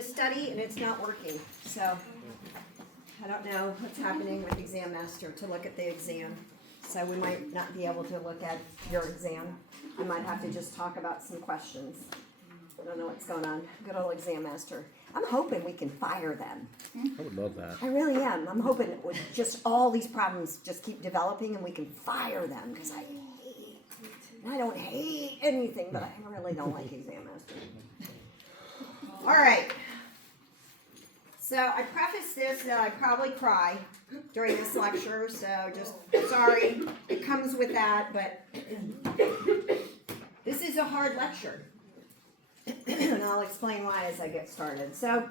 the study and it's not working. So I don't know what's happening with Exam Master to look at the exam. So we might not be able to look at your exam. I might have to just talk about some questions. I don't know what's going on. Good old Exam Master. I'm hoping we can fire them. I would love that. I really am. I'm hoping it would just all these problems just keep developing and we can fire them because I don't hate anything, but I really don't like Exam Master. All right. So I prefaced this that I probably cry during this lecture, so just sorry. It comes with that, but this is a hard lecture. And I'll explain why as I get started. So,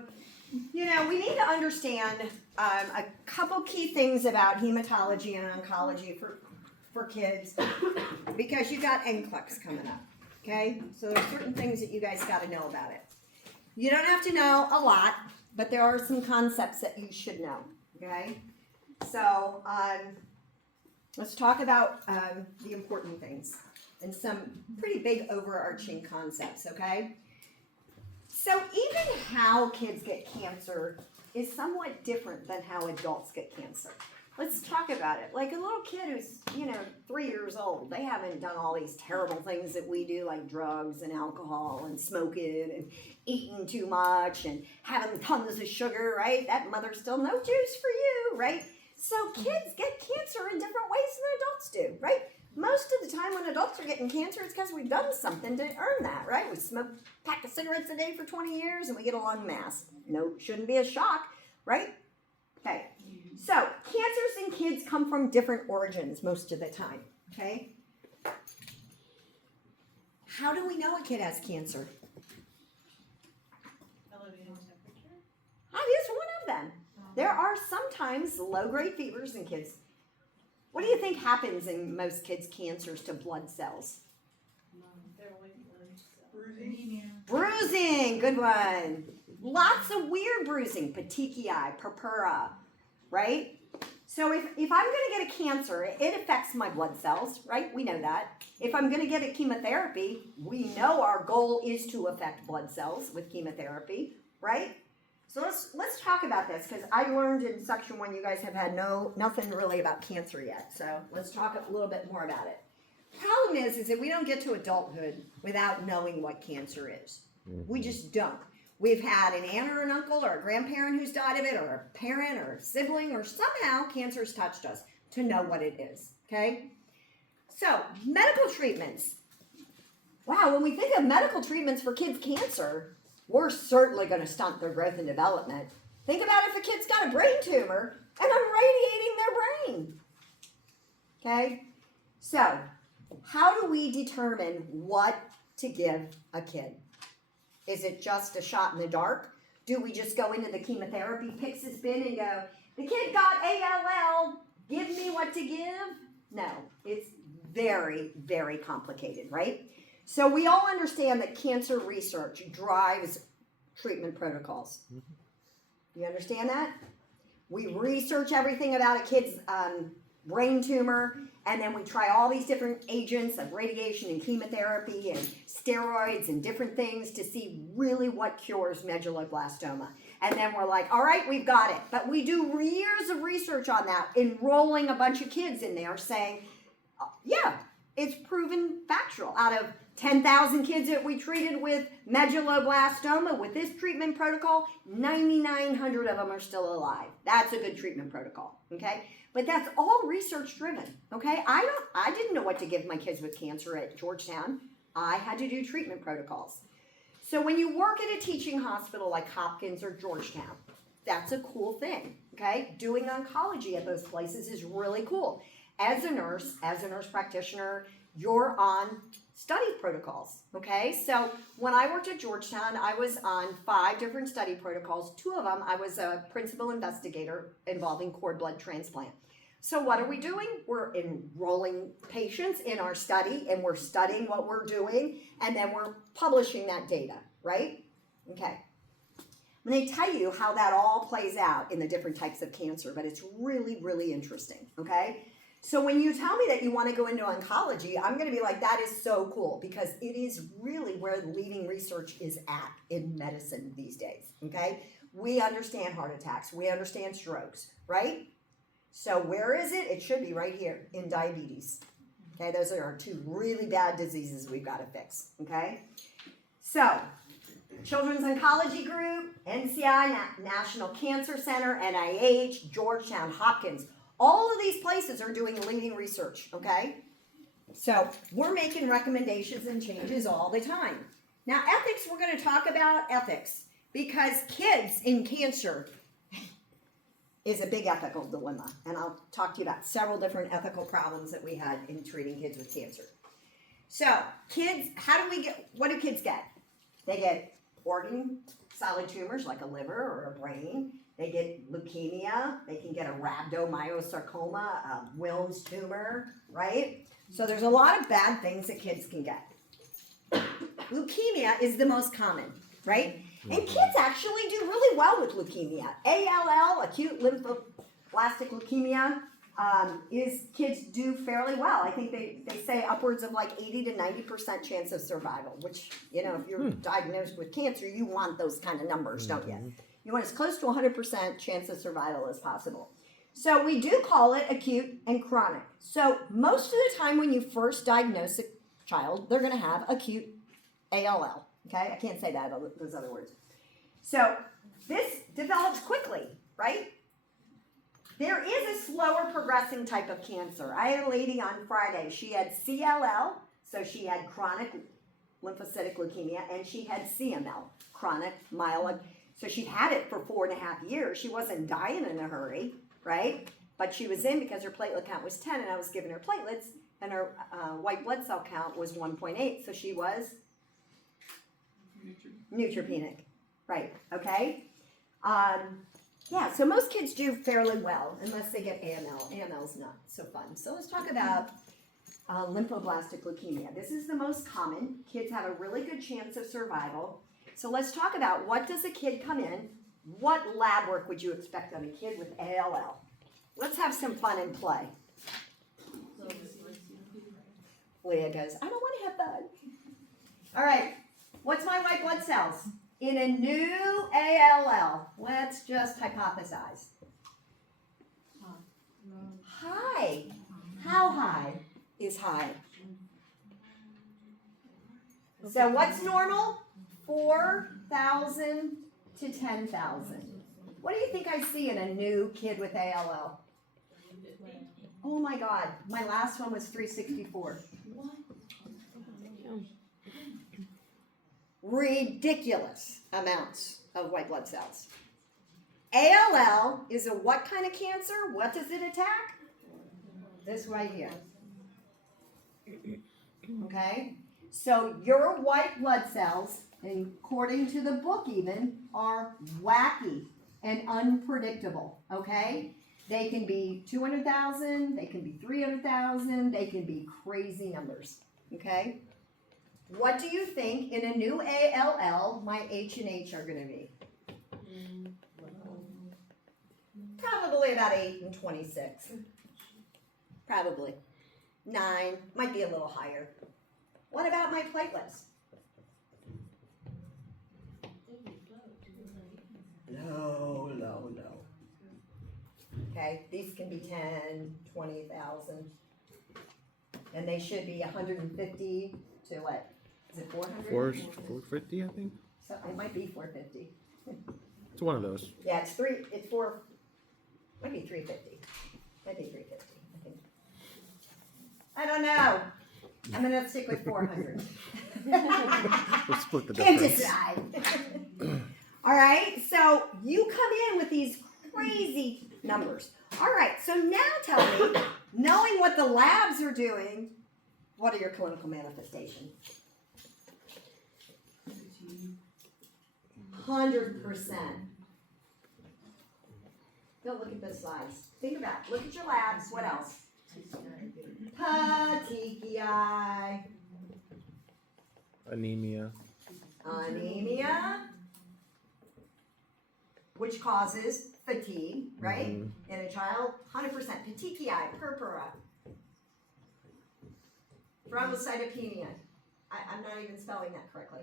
we need to understand a couple key things about hematology and oncology for kids because you got NCLEX coming up, okay? So there's certain things that you guys got to know about it. You don't have to know a lot, but there are some concepts that you should know, okay? So let's talk about the important things and some pretty big overarching concepts, okay? So even how kids get cancer is somewhat different than how adults get cancer. Let's talk about it. Like a little kid who's, 3 years old, they haven't done all these terrible things that we do, like drugs and alcohol and smoking and eating too much and having tons of sugar, right? That mother's still no juice for you, right? So kids get cancer in different ways than adults do, right? Most of the time when adults are getting cancer, it's because we've done something to earn that, right? We smoke a pack of cigarettes a day for 20 years and we get a lung mass. No, shouldn't be a shock, right? Okay, so cancers in kids come from different origins most of the time, okay? How do we know a kid has cancer? Elevated temperature? That is one of them. There are sometimes low-grade fevers in kids. What do you think happens in most kids' cancers to blood cells? They're white blood cells. Bruising. Bruising, good one. Lots of weird bruising, petechiae, purpura, right? So if I'm going to get a cancer, it affects my blood cells, right? We know that. If I'm going to get a chemotherapy, we know our goal is to affect blood cells with chemotherapy, right? So let's talk about this because I learned in section 1 you guys have had nothing really about cancer yet. So let's talk a little bit more about it. Problem is that we don't get to adulthood without knowing what cancer is. We just don't. We've had an aunt or an uncle or a grandparent who's died of it, or a parent or a sibling, or somehow cancer's touched us to know what it is, okay? So, medical treatments. Wow, when we think of medical treatments for kids' cancer, we're certainly going to stunt their growth and development. Think about if a kid's got a brain tumor and I'm radiating their brain. Okay? So, how do we determine what to give a kid? Is it just a shot in the dark? Do we just go into the chemotherapy Pyxis bin and go, the kid got ALL, give me what to give? No, it's very, very complicated, right? So we all understand that cancer research drives treatment protocols. You understand that? We research everything about a kid's brain tumor, and then we try all these different agents of radiation and chemotherapy and steroids and different things to see really what cures medulloblastoma. And then we're like, all right, we've got it. But we do years of research on that, enrolling a bunch of kids in there saying, yeah, it's proven factual. Out of 10,000 kids that we treated with medulloblastoma with this treatment protocol, 9,900 of them are still alive. That's a good treatment protocol, okay? But that's all research driven, okay? I didn't know what to give my kids with cancer at Georgetown. I had to do treatment protocols. So when you work at a teaching hospital like Hopkins or Georgetown, that's a cool thing, okay? Doing oncology at those places is really cool. As a nurse practitioner, you're on study protocols, okay? So when I worked at Georgetown, I was on 5 different study protocols. 2 of them, I was a principal investigator involving cord blood transplant. So what are we doing? We're enrolling patients in our study, and we're studying what we're doing, and then we're publishing that data, right? Okay. I'm going to tell you how that all plays out in the different types of cancer, but it's really, really interesting, okay? So when you tell me that you want to go into oncology, I'm going to be like, that is so cool because it is really where the leading research is at in medicine these days, okay? We understand heart attacks. We understand strokes, right? So where is it? It should be right here in diabetes. Okay, those are our two really bad diseases we've got to fix, okay? So, Children's Oncology Group, NCI, National Cancer Center, NIH, Georgetown, Hopkins. All of these places are doing leading research, okay? So we're making recommendations and changes all the time. Now ethics, we're going to talk about ethics because kids in cancer is a big ethical dilemma. And I'll talk to you about several different ethical problems that we had in treating kids with cancer. So kids, what do kids get? They get organ solid tumors like a liver or a brain. They get leukemia, they can get a rhabdomyosarcoma, a Wilms tumor, right? So there's a lot of bad things that kids can get. Leukemia is the most common, right? And kids actually do really well with leukemia. ALL, acute lymphoblastic leukemia, kids do fairly well. I think they say upwards of like 80 to 90% chance of survival, which, you know, if you're diagnosed with cancer, you want those kind of numbers, don't you? You want as close to 100% chance of survival as possible. So we do call it acute and chronic. So most of the time when you first diagnose a child, they're going to have acute ALL. Okay, I can't say that, those other words. So this develops quickly, right? There is a slower progressing type of cancer. I had a lady on Friday. She had CLL, so she had chronic lymphocytic leukemia, and she had CML, chronic myeloid. So she'd had it for 4.5 years. She wasn't dying in a hurry, right? But she was in because her platelet count was 10, and I was giving her platelets, and her white blood cell count was 1.8, so she was neutropenic, right? Okay. Yeah, so most kids do fairly well unless they get AML. AML's not so fun. So let's talk about lymphoblastic leukemia. This is the most common. Kids have a really good chance of survival. So let's talk about what does a kid come in? What lab work would you expect on a kid with ALL? Let's have some fun and play. Leah goes, I don't want to have fun. All right, what's my white blood cells? In a new ALL, let's just hypothesize. High. How high is high? So what's normal? 4,000 to 10,000. What do you think I see in a new kid with ALL? Oh my God, my last one was 364. Ridiculous amounts of white blood cells. ALL is a what kind of cancer? What does it attack? This right here. Okay? So your white blood cells, according to the book even, are wacky and unpredictable. Okay? They can be 200,000, they can be 300,000, they can be crazy numbers. Okay? What do you think in a new ALL my H and H are going to be? Probably about 8 and 26. Probably. 9. Might be a little higher. What about my platelets? Low. Okay, these can be 10, 20,000. And they should be 150 to what? Is it 400? 450, I think. So it might be 450. It's one of those. Yeah, it's 4. Might be 350. Might be 350. I think. I don't know. I'm gonna stick with 400. We'll split the Can't difference. decide. All right. So you come in with these crazy numbers. All right. So now tell me, knowing what the labs are doing, what are your clinical manifestations? 100%. Go look at the slides. Think about it. Look at your labs. What else? Petechiae. Anemia. Anemia, which causes fatigue, right? In a child, 100%. Petechiae, purpura, Thrombocytopenia. I'm not even spelling that correctly.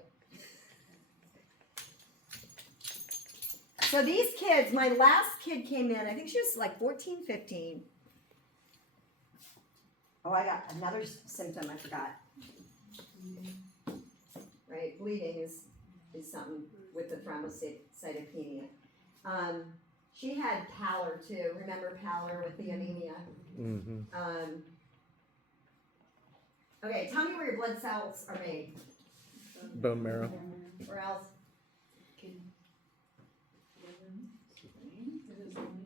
So these kids, my last kid came in, I think she was like 14, 15. Oh, I got another symptom I forgot. Right, bleeding is something with the thrombocytopenia. She had pallor too. Remember pallor with the anemia? Mm-hmm. Okay, tell me where your blood cells are made. Bone marrow. Where else? Liver, spleen.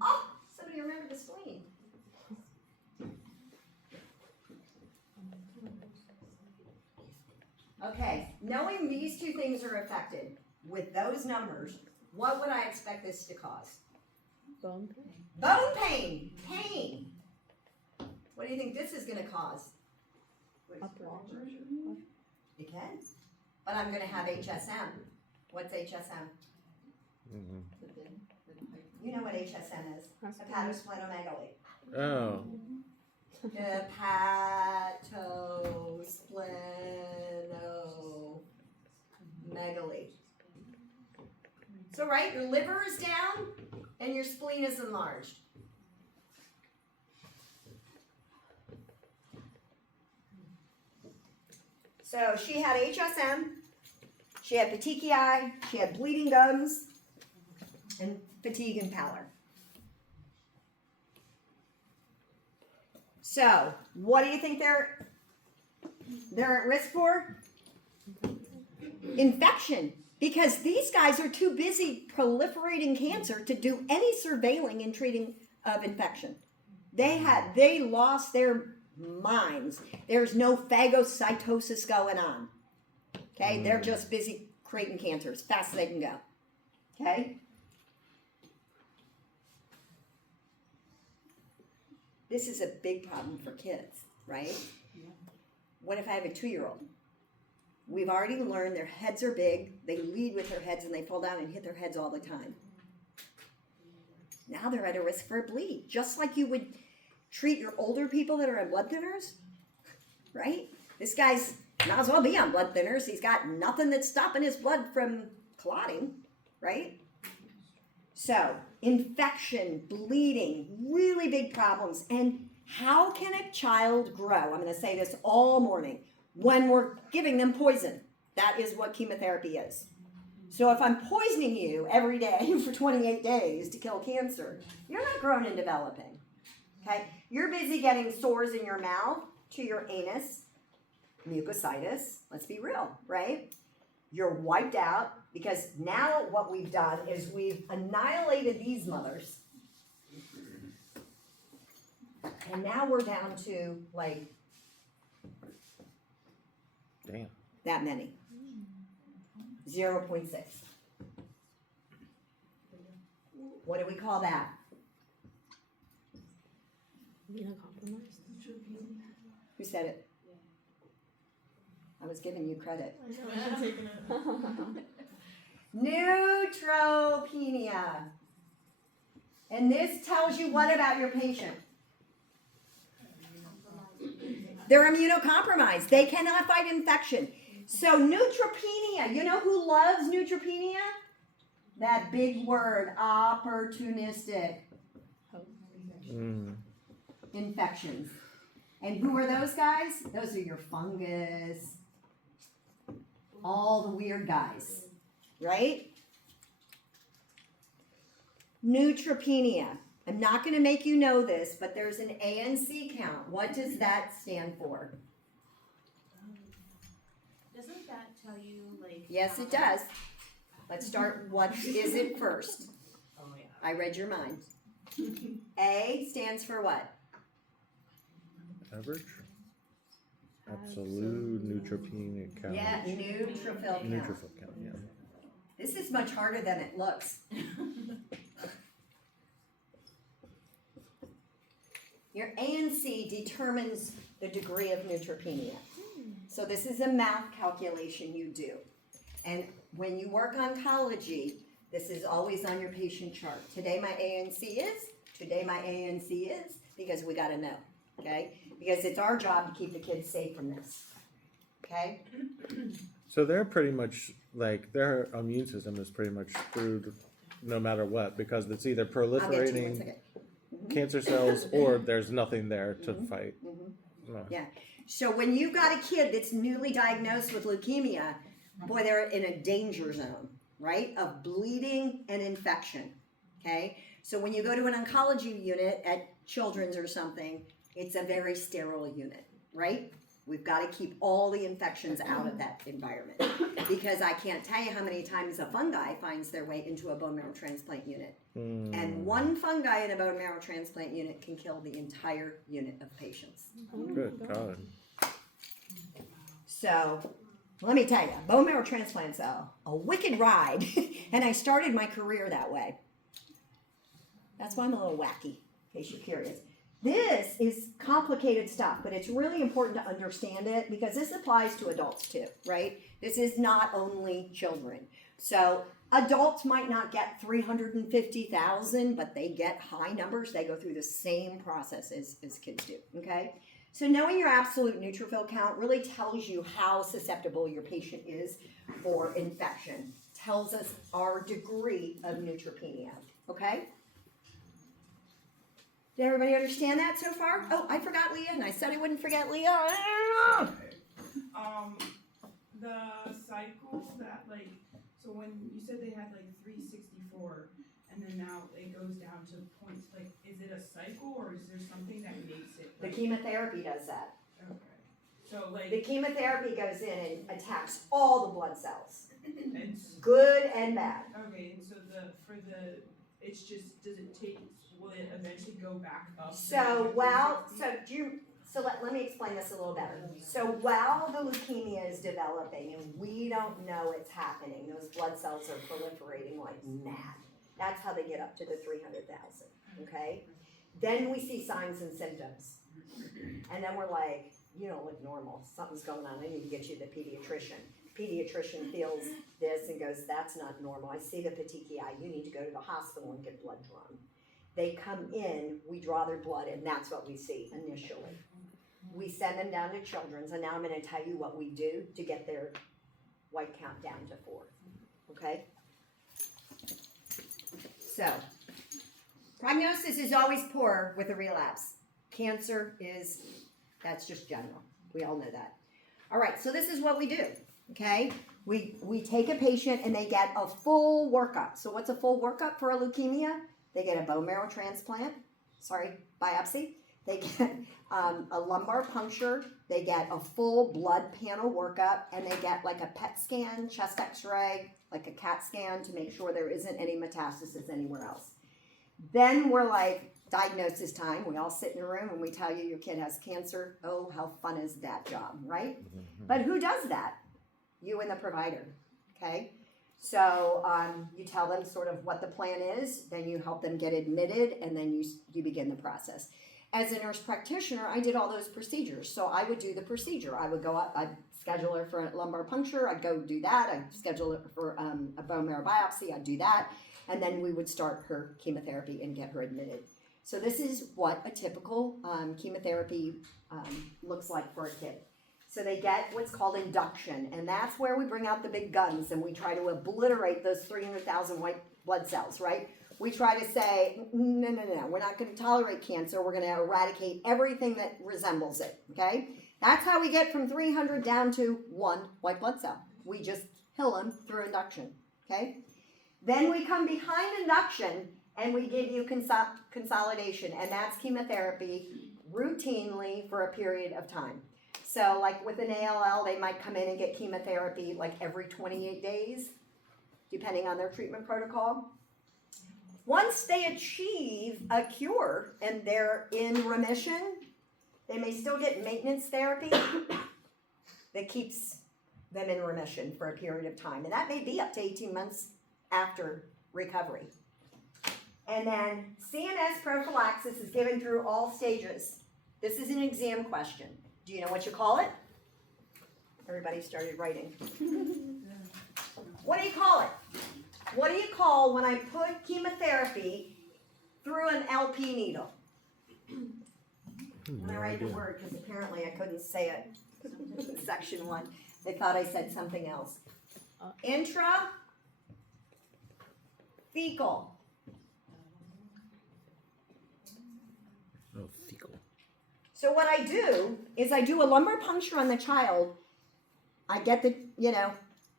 Oh, somebody remember the spleen. Okay, knowing these two things are affected with those numbers, what would I expect this to cause? Bone pain. Bone pain. Pain. What do you think this is going to cause? Upper. It can. But I'm going to have HSM. What's HSM? Mm-hmm. You know what HSM is? Hepatosplenomegaly. Oh. Hepatosplenomegaly. So, right, your liver is down and your spleen is enlarged. So she had HSM, she had petechiae, she had bleeding gums, and fatigue and pallor. So, what do you think they're at risk for? Infection. Because these guys are too busy proliferating cancer to do any surveilling and treating of infection. They lost their minds. There's no phagocytosis going on. Okay? They're just busy creating cancer as fast as they can go. Okay? This is a big problem for kids, right? What if I have a 2-year-old? We've already learned their heads are big, they lead with their heads, and they fall down and hit their heads all the time. Now they're at a risk for a bleed, just like you would treat your older people that are on blood thinners, right? This guy's might as well be on blood thinners. He's got nothing that's stopping his blood from clotting, right? So, infection, bleeding, really big problems. And how can a child grow? I'm going to say this all morning. When we're giving them poison, that is what chemotherapy is. So if I'm poisoning you every day for 28 days to kill cancer, you're not growing and developing. Okay? You're busy getting sores in your mouth to your anus, mucositis. Let's be real, right? You're wiped out because now what we've done is we've annihilated these mothers. And now we're down to like Damn. that many. 0.6. What do we call that? Immunocompromised. Who said it? I was giving you credit. Neutropenia. And this tells you what about your patient? They're immunocompromised. They cannot fight infection. So neutropenia, you know who loves neutropenia? That big word, opportunistic infections. And who are those guys? Those are your fungus, all the weird guys, right? Neutropenia. I'm not going to make you know this, but there's an ANC count. What does that stand for? Doesn't that tell you, like... Yes, it does. Let's start. What is it first? Oh, yeah. I read your mind. A stands for what? Average? Absolute neutropenic count. Yeah, neutrophil count. Neutrophil count, yeah. This is much harder than it looks. Your ANC determines the degree of neutropenia. So this is a math calculation you do. And when you work oncology, this is always on your patient chart. Today my ANC is, because we got to know, okay? Because it's our job to keep the kids safe from this. okay? So they're pretty much like their immune system is pretty much screwed no matter what because it's either I'll get to you in a proliferating second. cancer cells or there's nothing there to fight. No. Yeah. So when you've got a kid that's newly diagnosed with leukemia, boy, they're in a danger zone, right? Of bleeding and infection. Okay? So when you go to an oncology unit at Children's or something, it's a very sterile unit, right? We've got to keep all the infections out of that environment because I can't tell you how many times a fungi finds their way into a bone marrow transplant unit. And one fungi in a bone marrow transplant unit can kill the entire unit of patients. Good God. So let me tell you, bone marrow transplant's a wicked ride. And I started my career that way. That's why I'm a little wacky, in case you're curious. This is complicated stuff, but it's really important to understand it because this applies to adults too, right? This is not only children. So adults might not get 350,000, but they get high numbers. They go through the same process as kids do, okay? So knowing your absolute neutrophil count really tells you how susceptible your patient is for infection. Tells us our degree of neutropenia, okay? Did everybody understand that so far? Oh, I forgot Leah, and I said I wouldn't forget Leah. The cycle that so when you said they had 364 and then now it goes down to points, is it a cycle or is there something that makes it? The chemotherapy does that. Okay. So The chemotherapy goes in and attacks all the blood cells, it's, good and bad. okay, and so it's just, will it eventually go back up? to So the let 360? me explain this a little better. So while the leukemia is developing and we don't know it's happening, those blood cells are proliferating like mad. That's how they get up to the 300,000, okay? Then we see signs and symptoms. And then we're like, you don't look normal. Something's going on. I need to get you to the pediatrician. Pediatrician feels this and goes, that's not normal. I see the petechiae. You need to go to the hospital and get blood drawn. They come in, we draw their blood, and that's what we see initially. We send them down to Children's, and now I'm going to tell you what we do to get their white count down to 4. Okay? So, prognosis is always poor with a relapse. Cancer is, that's just general. We all know that. All right, so this is what we do. Okay? We take a patient and they get a full workup. So what's a full workup for a leukemia? They get a bone marrow transplant, biopsy. They get a lumbar puncture. They get a full blood panel workup, and they get like a PET scan, chest x-ray, like a CAT scan to make sure there isn't any metastasis anywhere else. Then we're like, diagnosis time. We all sit in a room and we tell you your kid has cancer. Oh, how fun is that job, right? But who does that? You and the provider, okay? So you tell them sort of what the plan is, then you help them get admitted, and then you begin the process. As a nurse practitioner, I did all those procedures. So I would do the procedure. I would go up, I'd schedule her for a lumbar puncture, I'd go do that, I'd schedule her for a bone marrow biopsy, I'd do that, and then we would start her chemotherapy and get her admitted. So this is what a typical chemotherapy looks like for a kid. So they get what's called induction, and that's where we bring out the big guns and we try to obliterate those 300,000 white blood cells, right? We try to say, no, we're not going to tolerate cancer. We're going to eradicate everything that resembles it, okay? That's how we get from 300 down to 1 white blood cell. We just kill them through induction, okay? Then we come behind induction and we give you consolidation, and that's chemotherapy routinely for a period of time. So like with an ALL, they might come in and get chemotherapy like every 28 days, depending on their treatment protocol. Once they achieve a cure and they're in remission, they may still get maintenance therapy that keeps them in remission for a period of time. And that may be up to 18 months after recovery. And then CNS prophylaxis is given through all stages. This is an exam question. Do you know what you call it? Everybody started writing. What do you call it? What do you call when I put chemotherapy through an LP needle? When I write the word, because apparently I couldn't say it. Section 1. They thought I said something else. Intra fecal. Oh, fecal. So what I do is I do a lumbar puncture on the child. I get the,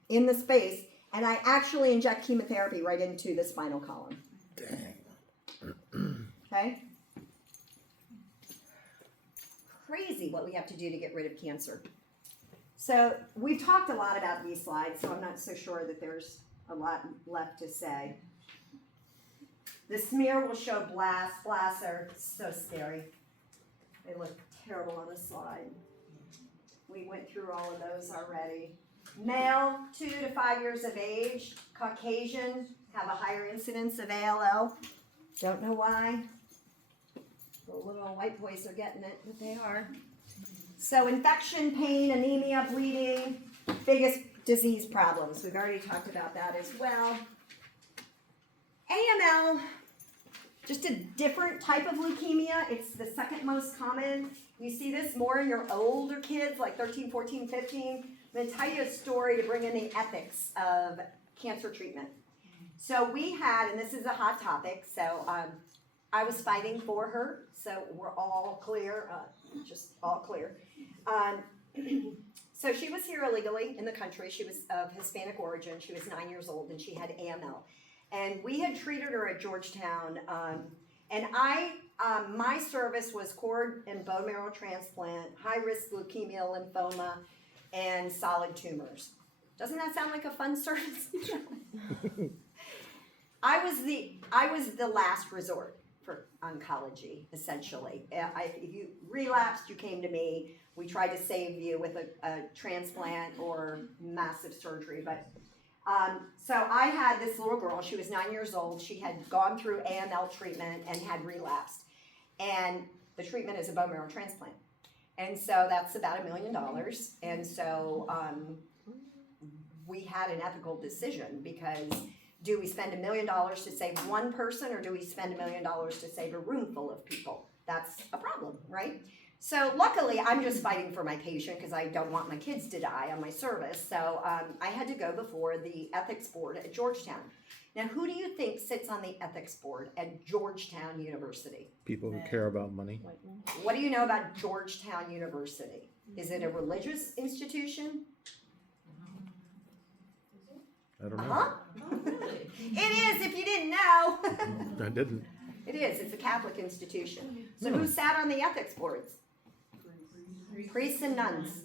in the space, and I actually inject chemotherapy right into the spinal column. Dang. Okay? Crazy what we have to do to get rid of cancer. So we've talked a lot about these slides, so I'm not so sure that there's a lot left to say. The smear will show blasts are so scary. They look terrible on the slide. We went through all of those already. Male, 2 to 5 years of age, Caucasian, have a higher incidence of ALL. Don't know why. The little white boys are getting it, but they are. So infection, pain, anemia, bleeding, biggest disease problems. We've already talked about that as well. AML, just a different type of leukemia. It's the second most common. You see this more in your older kids, like 13, 14, 15. I'm going to tell you a story to bring in the ethics of cancer treatment. So we had, and this is a hot topic, so I was fighting for her, so we're all clear, just all clear. So she was here illegally in the country. She was of Hispanic origin. She was 9 years old, and she had AML. And we had treated her at Georgetown, and my service was cord and bone marrow transplant, high-risk leukemia, lymphoma, and solid tumors. Doesn't that sound like a fun service? I was the last resort for oncology, essentially. If you relapsed, you came to me. We tried to save you with a transplant or massive surgery. But so I had this little girl. She was 9 years old. She had gone through AML treatment and had relapsed. And the treatment is a bone marrow transplant. And so that's about $1 million. And so we had an ethical decision, because do we spend $1 million to save one person, or do we spend $1 million to save a room full of people? That's a problem, right? So luckily, I'm just fighting for my patient because I don't want my kids to die on my service. So I had to go before the ethics board at Georgetown. Now, who do you think sits on the ethics board at Georgetown University? People who care about money. White man. What do you know about Georgetown University? Is it a religious institution? I don't know. Uh-huh. It is, if you didn't know. I didn't. It is. It's a Catholic institution. So who sat on the ethics boards? Priests and nuns.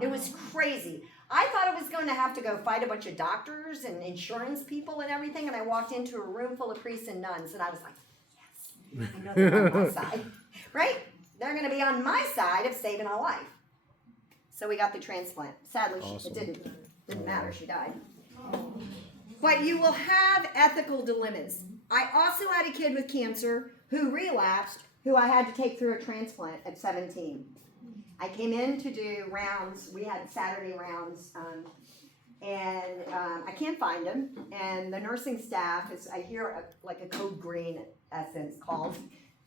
It was crazy. I thought I was going to have to go fight a bunch of doctors and insurance people and everything, and I walked into a room full of priests and nuns, and I was like, yes, I know they're on my side. Right? They're going to be on my side of saving a life. So we got the transplant. Sadly, Awesome. it didn't matter. She died. But you will have ethical dilemmas. I also had a kid with cancer who relapsed, who I had to take through a transplant at 17. I came in to do rounds. We had Saturday rounds, and I can't find him. And the nursing staff I hear like a code green essence called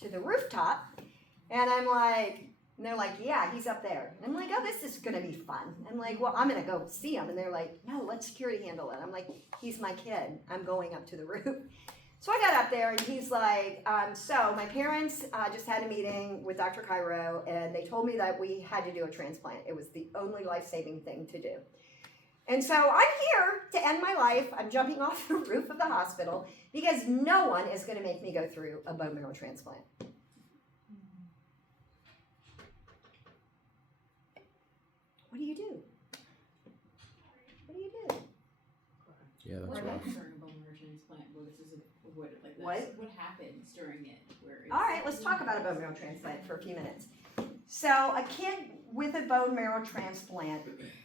to the rooftop, and I'm like, and they're like, yeah, he's up there. And I'm like, oh, this is gonna be fun. I'm like, well, I'm gonna go see him. And they're like, no, let security handle it. I'm like, he's my kid. I'm going up to the roof. So I got up there, and he's like, so my parents just had a meeting with Dr. Cairo, and they told me that we had to do a transplant. It was the only life-saving thing to do. And so I'm here to end my life. I'm jumping off the roof of the hospital because no one is going to make me go through a bone marrow transplant. What do you do? What do you do? Yeah, that's What rough. happens during a bone marrow transplant? Well, this is avoided like this. What? What happens during it? All right, let's talk about a bone marrow transplant for a few minutes. So a kid with a bone marrow transplant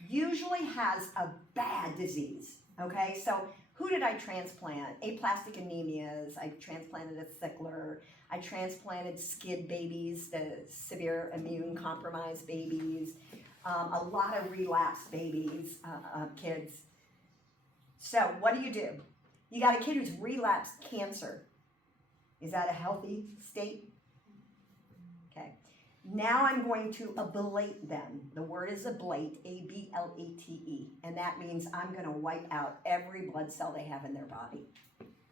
usually has a bad disease, okay? So who did I transplant? Aplastic anemias. I transplanted a sickler. I transplanted SCID babies, the severe immune compromised babies, a lot of relapsed babies, kids. So what do? You got a kid who's relapsed cancer. Is that a healthy state? Okay. Now I'm going to ablate them. The word is ablate, A-B-L-A-T-E, and that means I'm gonna wipe out every blood cell they have in their body.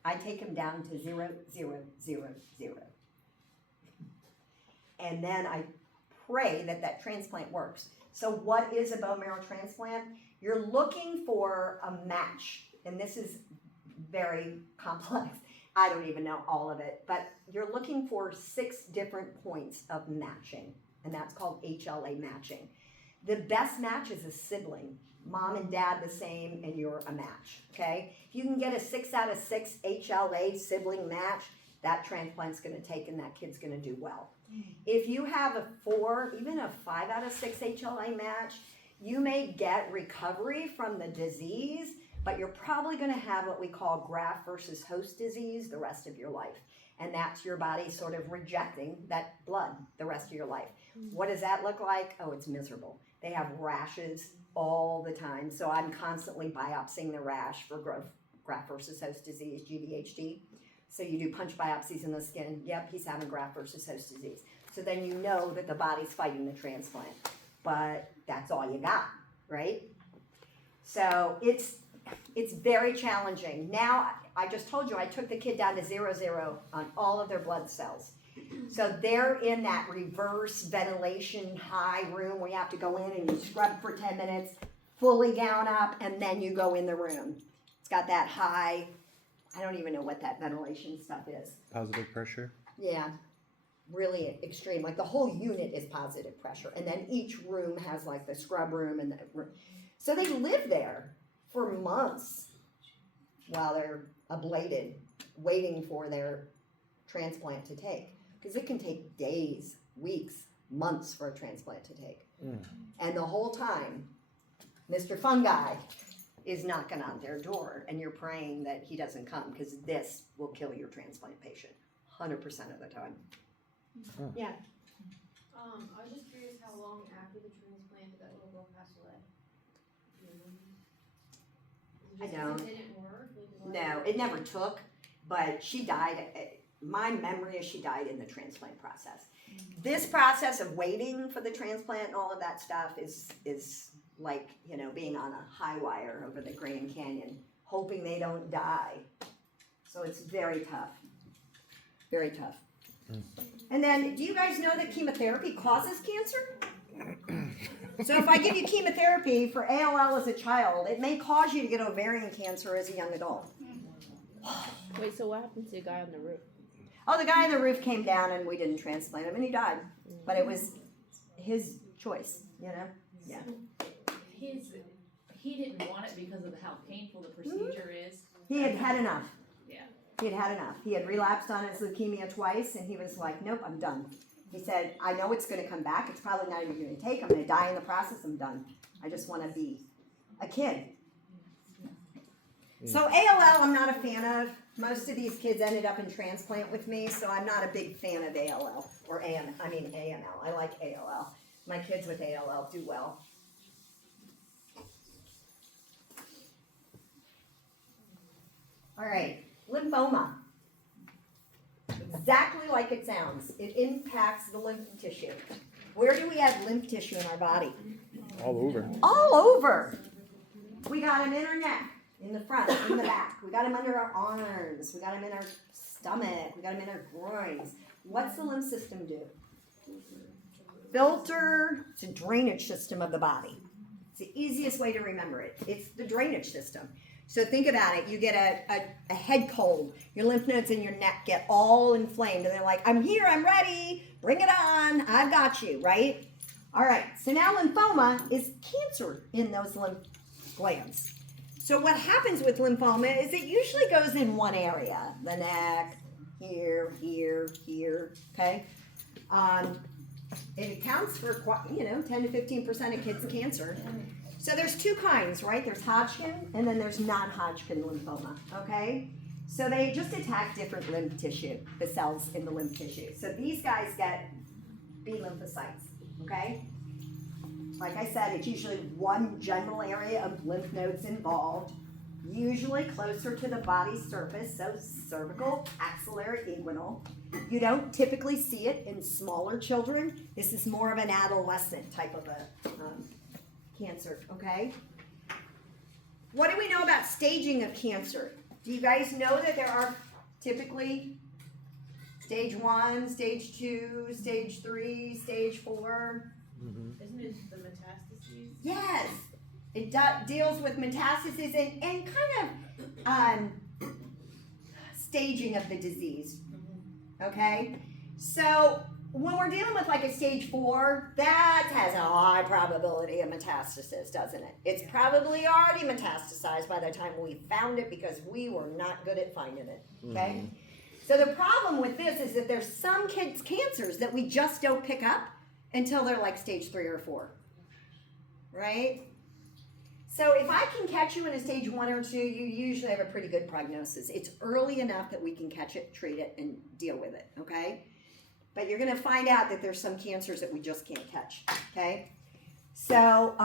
I take them down to 0, 0, 0, 0. And then I pray that that transplant works. So what is a bone marrow transplant? You're looking for a match, and this is very complex. I don't even know all of it, but you're looking for 6 different points of matching, and that's called HLA matching. The best match is a sibling, mom and dad the same, and you're a match, okay? If you can get a 6 out of 6 HLA sibling match, that transplant's gonna take and that kid's gonna do well. If you have a 4, even a 5 out of 6 HLA match, you may get recovery from the disease, but you're probably going to have what we call graft versus host disease the rest of your life. And that's your body sort of rejecting that blood the rest of your life. What does that look like? Oh, it's miserable. They have rashes all the time. So I'm constantly biopsying the rash for graft versus host disease, GVHD. So you do punch biopsies in the skin. Yep, he's having graft versus host disease. So then you know that the body's fighting the transplant. But that's all you got, right? So it's very challenging. Now, I just told you I took the kid down to 0, 0 on all of their blood cells. So they're in that reverse ventilation high room where you have to go in and you scrub for 10 minutes, fully gown up, and then you go in the room. It's got that high, I don't even know what that ventilation stuff is. Positive pressure. Yeah, really extreme. Like the whole unit is positive pressure. And then each room has like the scrub room and the room. So they live there for months while they're ablated, waiting for their transplant to take. Because it can take days, weeks, months for a transplant to take. And the whole time, Mr. Fungi is knocking on their door, and you're praying that he doesn't come, because this will kill your transplant patient 100% of the time. Yeah. I was just curious how long after the transplant did that little girl pass away? I don't. It didn't work? No, it never took, but she died. My memory is she died in the transplant process. This process of waiting for the transplant and all of that stuff is like, you know, being on a high wire over the Grand Canyon, hoping they don't die. So it's very tough. Very tough. And then, do you guys know that chemotherapy causes cancer? So if I give you chemotherapy for ALL as a child, it may cause you to get ovarian cancer as a young adult. Wait, so what happened to the guy on the roof? Oh, the guy on the roof came down and we didn't transplant him and he died. But it was his choice, you know? Yeah. He didn't want it because of how painful the procedure is. He had had enough. Yeah. He had had enough. He had relapsed on his leukemia twice and he was like, nope, I'm done. He said, I know it's going to come back. It's probably not even going to take. I'm going to die in the process. I'm done. I just want to be a kid. So ALL, I'm not a fan of. Most of these kids ended up in transplant with me, so I'm not a big fan of ALL or AML. I like ALL. My kids with ALL do well. All right, lymphoma. Exactly like it sounds. It impacts the lymph tissue. Where do we have lymph tissue in our body? All over. All over. We got them in our neck, in the front, in the back. We got them under our arms. We got them in our stomach. We got them in our groins. What's the lymph system do? Filter. It's a drainage system of the body. It's the easiest way to remember it. It's the drainage system. So think about it. You get a head cold. Your lymph nodes in your neck get all inflamed. And they're like, I'm here. I'm ready. Bring it on. I've got you, right? All right. So now lymphoma is cancer in those lymph glands. So what happens with lymphoma is it usually goes in one area. The neck, here, here, here, okay? It accounts for, 10 to 15% of kids' cancer. So there's two kinds, right? There's Hodgkin and then there's non-Hodgkin lymphoma, okay? So they just attack different lymph tissue, the cells in the lymph tissue. So these guys get B lymphocytes, okay? Like I said, it's usually one general area of lymph nodes involved. usually closer to the body surface, so cervical, axillary, inguinal. You don't typically see it in smaller children. This is more of an adolescent type of a cancer, okay? What do we know about staging of cancer? Do you guys know that there are typically stage 1, stage 2, stage 3, stage 4? Isn't it the metastases? Yes, it deals with metastasis and kind of staging of the disease. Okay, so when we're dealing with like a stage 4, that has a high probability of metastasis, doesn't it? It's probably already metastasized by the time we found it because we were not good at finding it. Okay, so the problem with this is that there's some kids' cancers that we just don't pick up until they're like stage 3 or 4, right? So if I can catch you in a stage 1 or 2, you usually have a pretty good prognosis. It's early enough that we can catch it, treat it, and deal with it, okay? But you're gonna find out that there's some cancers that we just can't catch, okay? So,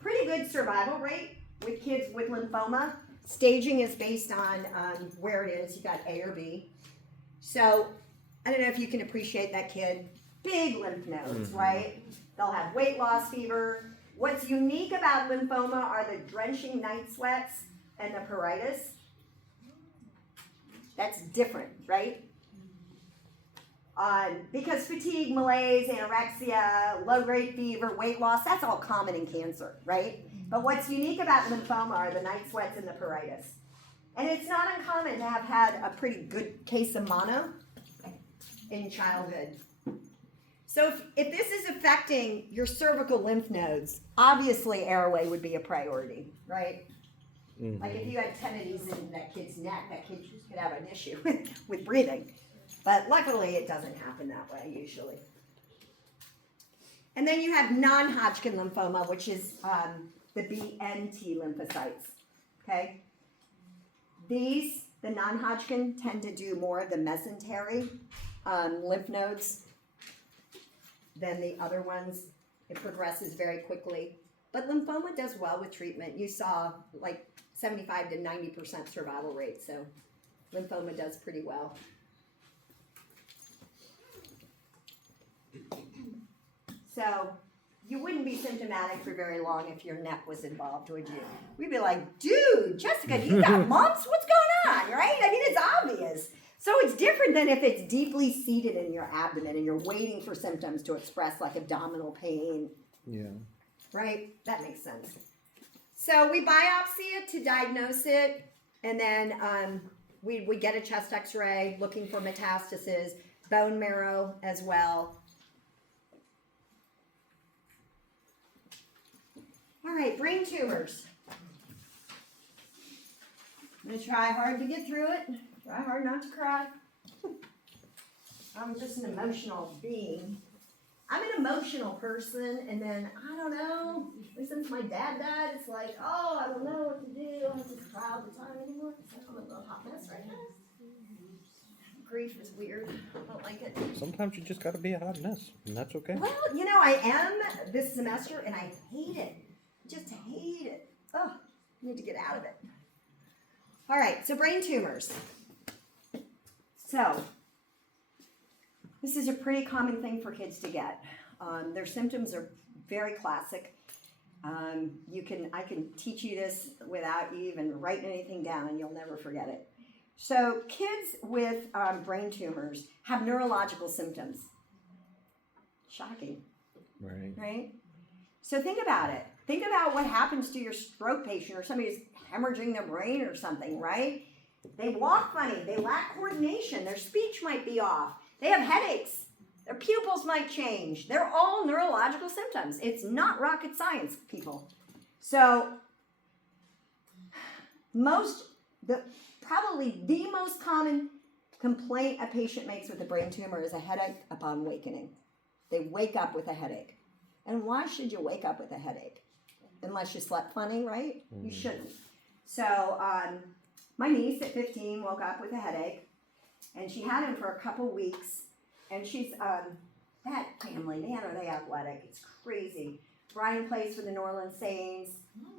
pretty good survival rate with kids with lymphoma. Staging is based on where it is. You got A or B. So, I don't know if you can appreciate that kid. Big lymph nodes, right? They'll have weight loss, fever. What's unique about lymphoma are the drenching night sweats and the pruritus. That's different, right? Because fatigue, malaise, anorexia, low-grade fever, weight loss, that's all common in cancer, right? But what's unique about lymphoma are the night sweats and the pruritus. And it's not uncommon to have had a pretty good case of mono in childhood. So if this is affecting your cervical lymph nodes, obviously airway would be a priority, right? Like if you had tendinitis in that kid's neck, that kid could have an issue with breathing. But luckily it doesn't happen that way usually. And then you have non-Hodgkin lymphoma, which is the BNT lymphocytes, okay? These, the non-Hodgkin, tend to do more of the mesentery lymph nodes than the other ones. It progresses very quickly. But lymphoma does well with treatment. You saw like 75 to 90% survival rate, so lymphoma does pretty well. So you wouldn't be symptomatic for very long if your neck was involved, would you? We'd be like, dude, Jessica, you got mumps? What's going on, right? I mean, it's obvious. So it's different than if it's deeply seated in your abdomen and you're waiting for symptoms to express like abdominal pain. Yeah. Right? That makes sense. So we biopsy it to diagnose it, and then we get a chest x-ray looking for metastases, bone marrow as well. All right, brain tumors. I'm going to try hard to get through it. Try hard not to cry. I'm just an emotional being. I'm an emotional person, and then, I don't know, since my dad died, it's like, oh, I don't know what to do. I just cry all the time anymore. I'm a little hot mess right now. Grief is weird. I don't like it. Sometimes you just gotta be a hot mess, and that's okay. Well, you know, I am this semester, and I hate it. Just hate it. Oh, I need to get out of it. All right, so brain tumors. So, this is a pretty common thing for kids to get. Their symptoms are very classic. I can teach you this without you even writing anything down, and you'll never forget it. So, kids with brain tumors have neurological symptoms. Shocking, right? So think about it. Think about what happens to your stroke patient or somebody who's hemorrhaging their brain or something, right? They walk funny. They lack coordination. Their speech might be off. They have headaches. Their pupils might change. They're all neurological symptoms. It's not rocket science, people. So, probably the most common complaint a patient makes with a brain tumor is a headache upon awakening. They wake up with a headache. And why should you wake up with a headache? Unless you slept funny, right? You shouldn't. So, my niece at 15 woke up with a headache, and she had him for a couple weeks, and she's, that family, man, are they athletic, it's crazy. Brian plays for the New Orleans Saints.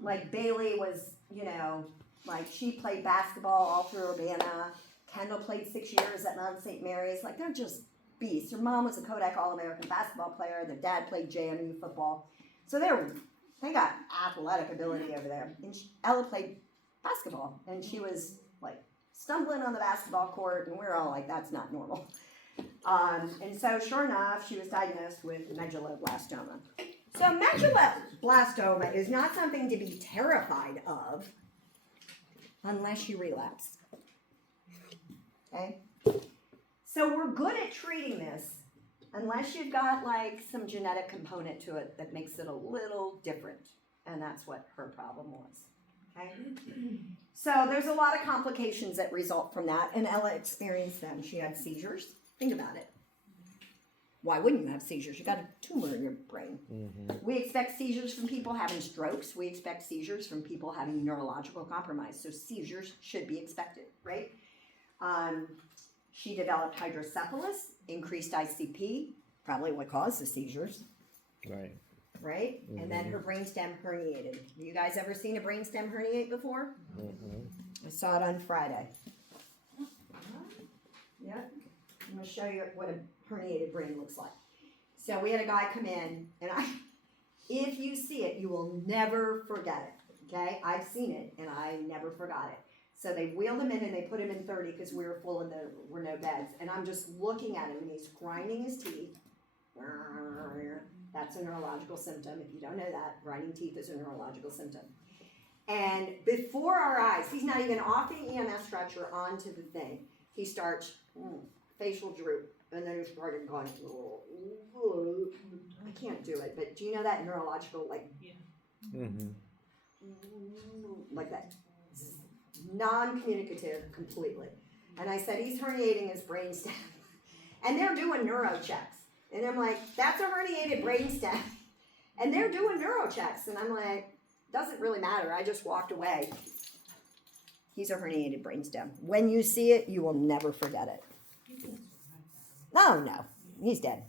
Like Bailey was, you know, like she played basketball all through Urbana. Kendall played 6 years at Mount St. Mary's. Like they're just beasts. Her mom was a Kodak All-American basketball player. Their dad played JMU football. So they got athletic ability over there. And Ella played basketball, and she was like stumbling on the basketball court, and we were all like, that's not normal. And so sure enough, she was diagnosed with medulloblastoma. So medulloblastoma is not something to be terrified of unless you relapse. Okay? So we're good at treating this unless you've got like some genetic component to it that makes it a little different. And that's what her problem was. Okay? So there's a lot of complications that result from that, and Ella experienced them. She had seizures. Think about it. Why wouldn't you have seizures? You got a tumor in your brain. Mm-hmm. We expect seizures from people having strokes. We expect seizures from people having neurological compromise. So seizures should be expected, right? She developed hydrocephalus, increased ICP, probably what caused the seizures. Right. Right? Mm-hmm. And then her brainstem herniated. You guys ever seen a brainstem herniate before? Mm-hmm. I saw it on Friday. Yep. I'm going to show you what a herniated brain looks like. So we had a guy come in, and if you see it, you will never forget it. Okay? I've seen it, and I never forgot it. So they wheeled him in, and they put him in 30 because we were full and there were no beds. And I'm just looking at him, and he's grinding his teeth. That's a neurological symptom. If you don't know that, grinding teeth is a neurological symptom. And before our eyes, he's not even off the EMS stretcher onto the thing. He starts facial droop, and then he started going, I can't do it, but do you know that neurological, like, like that, non-communicative completely. And I said, he's herniating his brainstem. And they're doing neuro checks. And I'm like, that's a herniated brainstem. And they're doing neuro checks. And I'm like, doesn't really matter. I just walked away. He's a herniated brainstem. When you see it, you will never forget it. No, he's dead.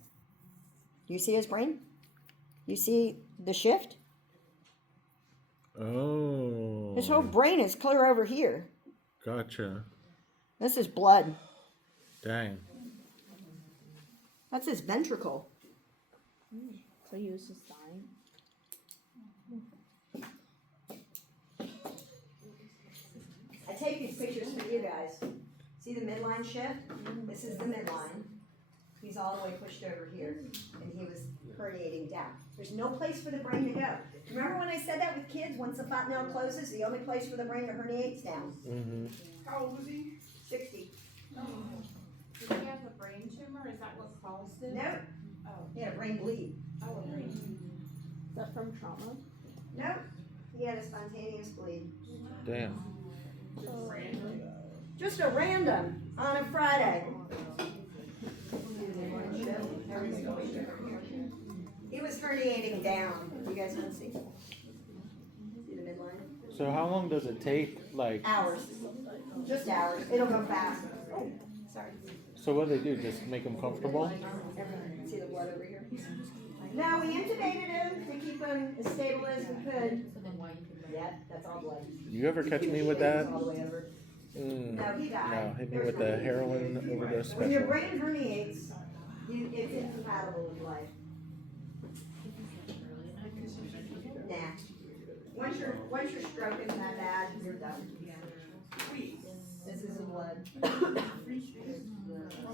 You see his brain? You see the shift? Oh. His whole brain is clear over here. Gotcha. This is blood. Dang. That's his ventricle. So he was just dying. I take these pictures for you guys. See the midline shift? This is the midline. He's all the way pushed over here, and he was herniating down. There's no place for the brain to go. Remember when I said that with kids? Once the fontanelle closes, the only place for the brain to herniate is down. Mm-hmm. How old was he? 60. Did he have a brain tumor? Is that what caused it? No. Oh. He had a brain bleed. Oh, a brain. Is that from trauma? No. He had a spontaneous bleed. Damn. Just a random on a Friday. He was herniating down. You guys can see. See the midline? So how long does it take, like... Hours. Just hours. It'll go fast. Oh, sorry. So what do they do? Just make them comfortable? See the blood over here? No, we intubated him to keep him as stable as we could. Yeah, that's all blood. You ever catch me with that? All the way over. No, he died. No, hit me with the heroin overdose When your special. brain herniates, it's incompatible with life. Nah. Once your stroke is that bad, you're done. This is the blood. So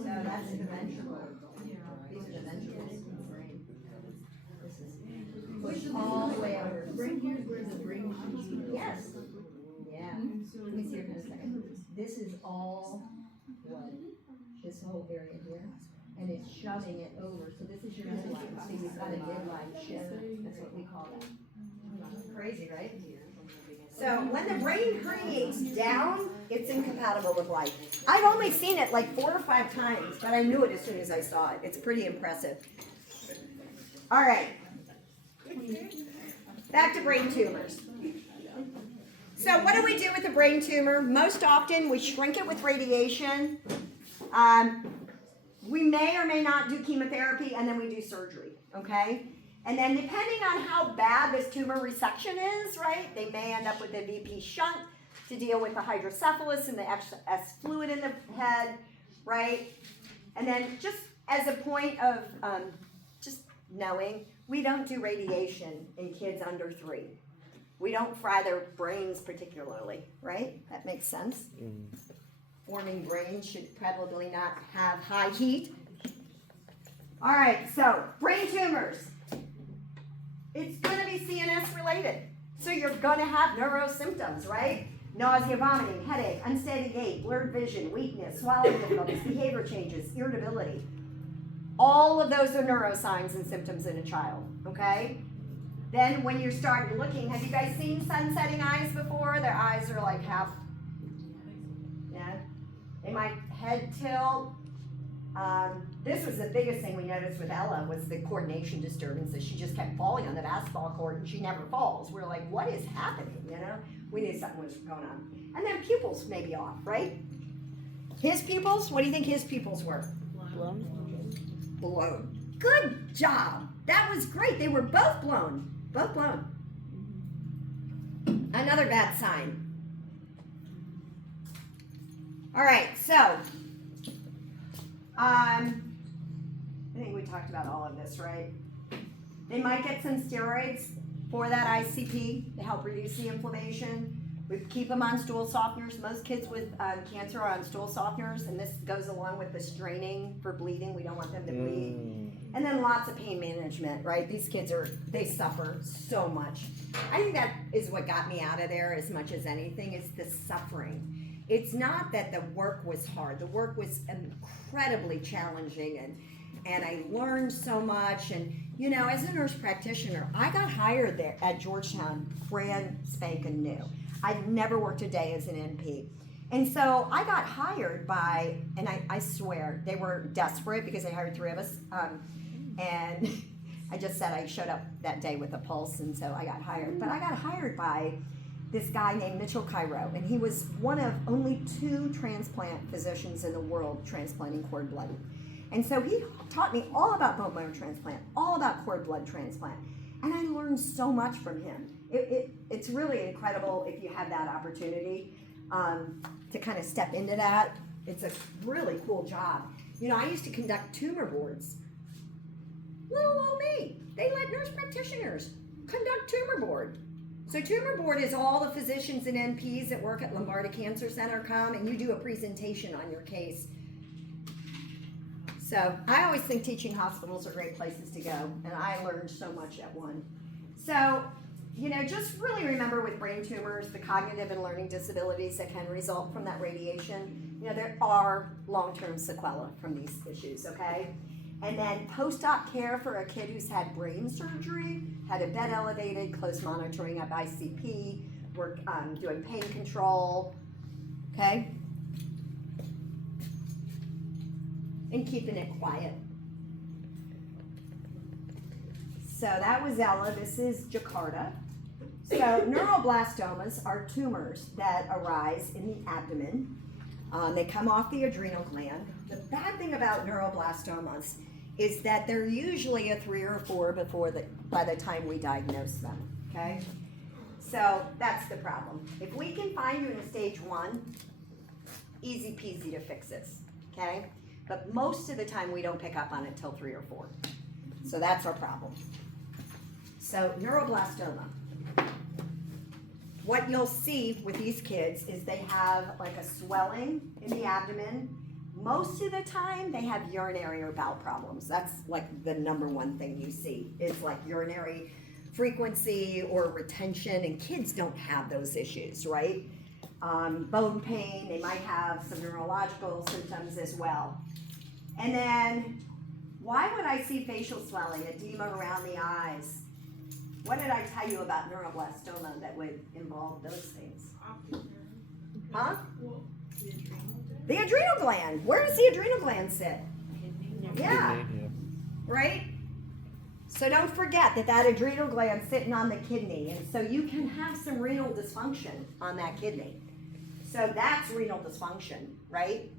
that's the ventricle. These are the ventricles in the brain. This is pushed all the way over. Right here's where the brain should be. Yes. Yeah. Let me see here for a second. This is all blood. This whole area here. And it's shoving it over. So this is your midline. So you've got a midline shift. That's what we call that. Crazy, right? So when the brain herniates down, it's incompatible with life. I've only seen it like 4 or 5 times, but I knew it as soon as I saw it. It's pretty impressive. All right. Back to brain tumors. So what do we do with a brain tumor? Most often we shrink it with radiation. We may or may not do chemotherapy, and then we do surgery, okay? And then depending on how bad this tumor resection is, right, they may end up with a VP shunt to deal with the hydrocephalus and the excess fluid in the head, right? And then just as a point of just knowing, we don't do radiation in kids under 3. We don't fry their brains particularly, right? That makes sense. Forming brains should probably not have high heat. All right, so brain tumors. It's going to be CNS related. So you're going to have neuro symptoms, right? Nausea, vomiting, headache, unsteady gait, blurred vision, weakness, swallowing difficulties, behavior changes, irritability. All of those are neurosigns and symptoms in a child, okay? Then when you're starting looking, have you guys seen sun-setting eyes before? Their eyes are like half, yeah? They might head tilt. This was the biggest thing we noticed with Ella was the coordination disturbances. She just kept falling on the basketball court and she never falls. We're like, what is happening, you know? We knew something was going on. And then pupils may be off, right? His pupils, what do you think his pupils were? Blown. Blown. Good job. That was great. They were both blown. Both blown. Another bad sign. All right, so I think we talked about all of this, right? They might get some steroids for that ICP to help reduce the inflammation. We keep them on stool softeners. Most kids with cancer are on stool softeners, and this goes along with the straining for bleeding. We don't want them to bleed. And then lots of pain management, right? These kids they suffer so much. I think that is what got me out of there as much as anything, is the suffering. It's not that the work was hard. The work was incredibly challenging, and I learned so much. And, you know, as a nurse practitioner, I got hired there at Georgetown brand spanking new. I'd never worked a day as an NP. And so I got hired by, and I swear, they were desperate because they hired 3 of us. And I just said I showed up that day with a pulse, and so I got hired. But I got hired by this guy named Mitchell Cairo, and he was one of only 2 transplant physicians in the world transplanting cord blood. And so he taught me all about bone marrow transplant, all about cord blood transplant. And I learned so much from him. It's really incredible if you have that opportunity to kind of step into that. It's a really cool job. You know, I used to conduct tumor boards. Little old me. They let nurse practitioners conduct tumor board. So tumor board is all the physicians and NPs that work at Lombardi Cancer Center come, and you do a presentation on your case. So I always think teaching hospitals are great places to go, and I learned so much at one. So, you know, just really remember with brain tumors, the cognitive and learning disabilities that can result from that radiation, you know, there are long-term sequelae from these issues, okay? And then post-op care for a kid who's had brain surgery, had a bed elevated, close monitoring of ICP, we're doing pain control, okay? And keeping it quiet. So that was Ella. This is Jakarta. So neuroblastomas are tumors that arise in the abdomen. They come off the adrenal gland. The bad thing about neuroblastomas is that they're usually a 3 or 4 by the time we diagnose them, okay? So that's the problem. If we can find you in a stage 1, easy peasy to fix this, okay? But most of the time we don't pick up on it till 3 or 4. So that's our problem. So neuroblastoma. What you'll see with these kids is they have like a swelling in the abdomen. Most of the time they have urinary or bowel problems. That's like the number one thing you see is like urinary frequency or retention, and kids don't have those issues, right? Bone pain, they might have some neurological symptoms as well. And then, why would I see facial swelling, edema around the eyes? What did I tell you about neuroblastoma that would involve those things? Huh? Well, the adrenal gland? The adrenal gland. Where does the adrenal gland sit? Yeah, Yeah. right? So don't forget that adrenal gland's sitting on the kidney, and so you can have some renal dysfunction on that kidney. So that's renal dysfunction, right?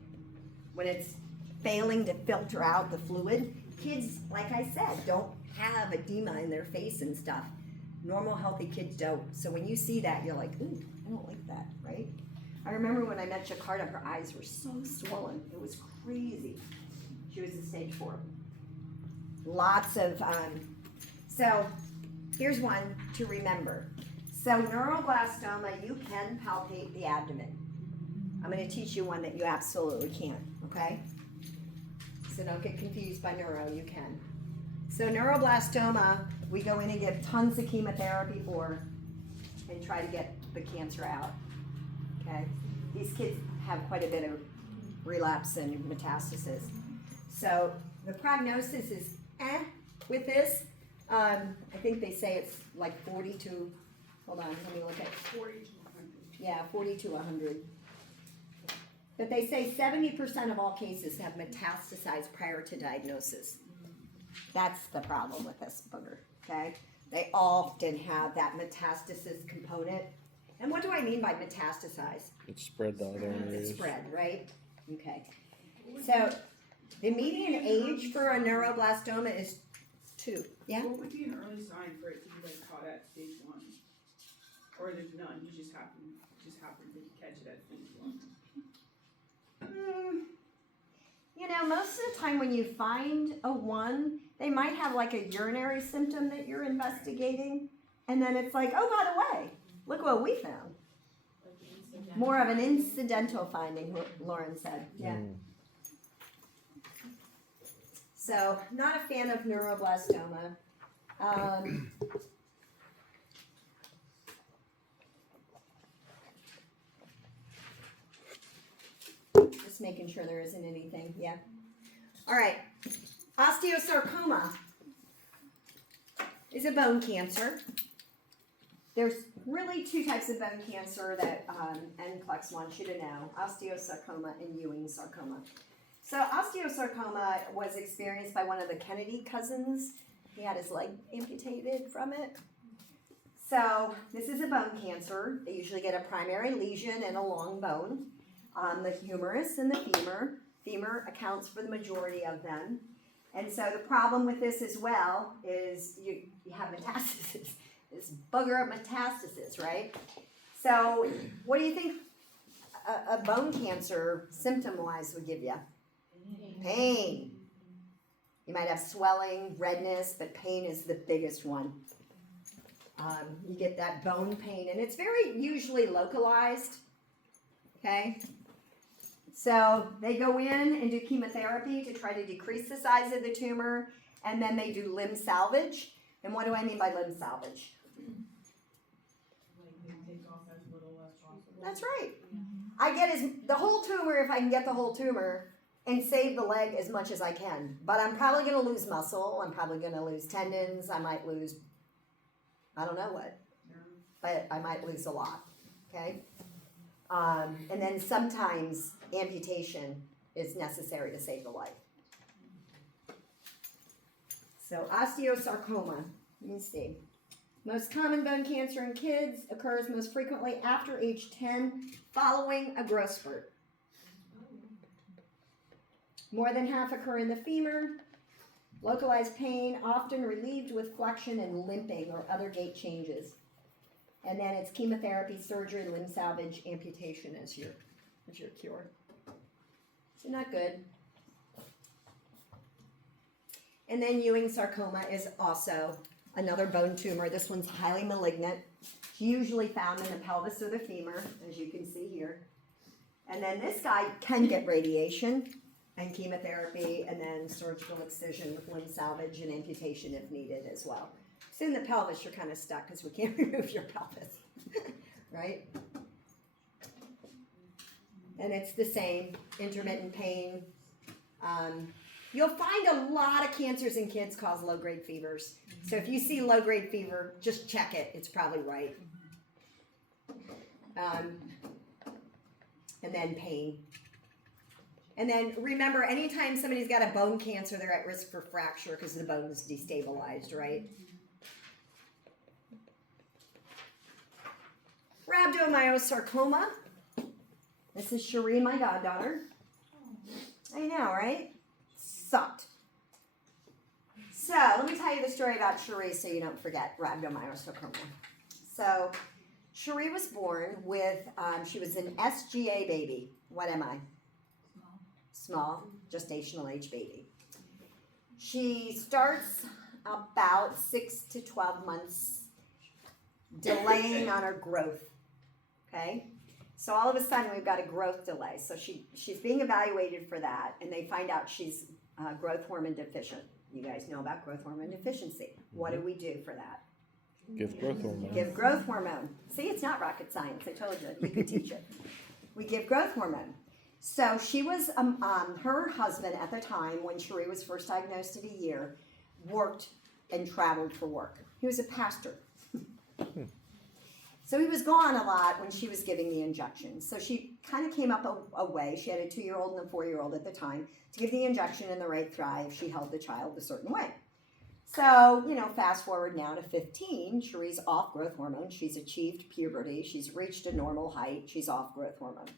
When it's failing to filter out the fluid. Kids, like I said, don't have edema in their face and stuff. Normal, healthy kids don't. So when you see that, you're like, ooh, I don't like that, right? I remember when I met Jakarta, her eyes were so swollen. It was crazy. She was in stage 4. Lots of, so here's one to remember. So neuroblastoma, you can palpate the abdomen. I'm going to teach you one that you absolutely can't, okay? So don't get confused by neuro, you can. So neuroblastoma, we go in and give tons of chemotherapy for and try to get the cancer out, okay? These kids have quite a bit of relapse and metastasis. So the prognosis is with this. I think they say it's like 40 to, hold on, let me look at 40 to 100. Yeah, 40 to 100. But they say 70% of all cases have metastasized prior to diagnosis. That's the problem with this booger, okay? They often have that metastasis component. And what do I mean by metastasize? It's spread to other It's areas. spread, right? Okay. So the median age for a neuroblastoma is 2. Yeah? What would be an early sign for it to be like caught at stage 1? Or there's none, you just happen to catch it at stage 1? You know, most of the time when you find a 1, they might have like a urinary symptom that you're investigating. And then it's like, oh, by the way, look what we found. More of an incidental finding, Lauren said. Yeah. So, not a fan of neuroblastoma. Just making sure there isn't anything. Yeah. All right. Osteosarcoma is a bone cancer. There's really 2 types of bone cancer that NCLEX wants you to know, osteosarcoma and Ewing sarcoma. So osteosarcoma was experienced by one of the Kennedy cousins. He had his leg amputated from it. So this is a bone cancer. They usually get a primary lesion and a long bone on the humerus and the femur. Femur accounts for the majority of them. And so the problem with this as well is you have metastasis. This bugger of metastasis, right? So what do you think a bone cancer symptom-wise would give you? Pain. You might have swelling, redness, but pain is the biggest one. You get that bone pain, and it's very usually localized, okay? So they go in and do chemotherapy to try to decrease the size of the tumor, and then they do limb salvage. And what do I mean by limb salvage? Like they take off as little as possible. That's right. I get the whole tumor if I can get the whole tumor and save the leg as much as I can. But I'm probably going to lose muscle. I'm probably going to lose tendons. I might lose, I don't know what, but I might lose a lot, okay? And then sometimes amputation is necessary to save the life. So osteosarcoma, let me see. Most common bone cancer in kids occurs most frequently after age 10 following a growth spurt. More than half occur in the femur. Localized pain, often relieved with flexion and limping or other gait changes. And then it's chemotherapy, surgery, limb salvage, amputation as your cure. So not good. And then Ewing sarcoma is also another bone tumor. This one's highly malignant. It's usually found in the pelvis or the femur, as you can see here. And then this guy can get radiation and chemotherapy and then surgical excision with limb salvage and amputation if needed as well. So in the pelvis, you're kind of stuck because we can't remove your pelvis, right? And it's the same, intermittent pain. You'll find a lot of cancers in kids cause low-grade fevers. So if you see low-grade fever, just check it. It's probably right. And then pain. And then remember, anytime somebody's got a bone cancer, they're at risk for fracture because the bone is destabilized, right? Rhabdomyosarcoma. This is Cherie, my goddaughter. I know, right? Sucked. So let me tell you the story about Cherie so you don't forget rhabdomyosarcoma. So Cherie was born with, she was an SGA baby. What am I? Small, gestational age baby. She starts about 6 to 12 months delaying on her growth. Okay? So all of a sudden we've got a growth delay. So she's being evaluated for that, and they find out she's growth hormone deficient. You guys know about growth hormone deficiency. What do we do for that? Give growth hormone. Give growth hormone. See, it's not rocket science. I told you. You could teach it. We give growth hormone. So she was, her husband at the time when Cherie was first diagnosed at a year, worked and traveled for work. He was a pastor. So he was gone a lot when she was giving the injection. So she kind of came up a way. She had a 2-year-old and a 4-year-old at the time. To give the injection in the right thrive, she held the child a certain way. So, fast forward now to 15, Cherie's off growth hormone. She's achieved puberty. She's reached a normal height. She's off growth hormone.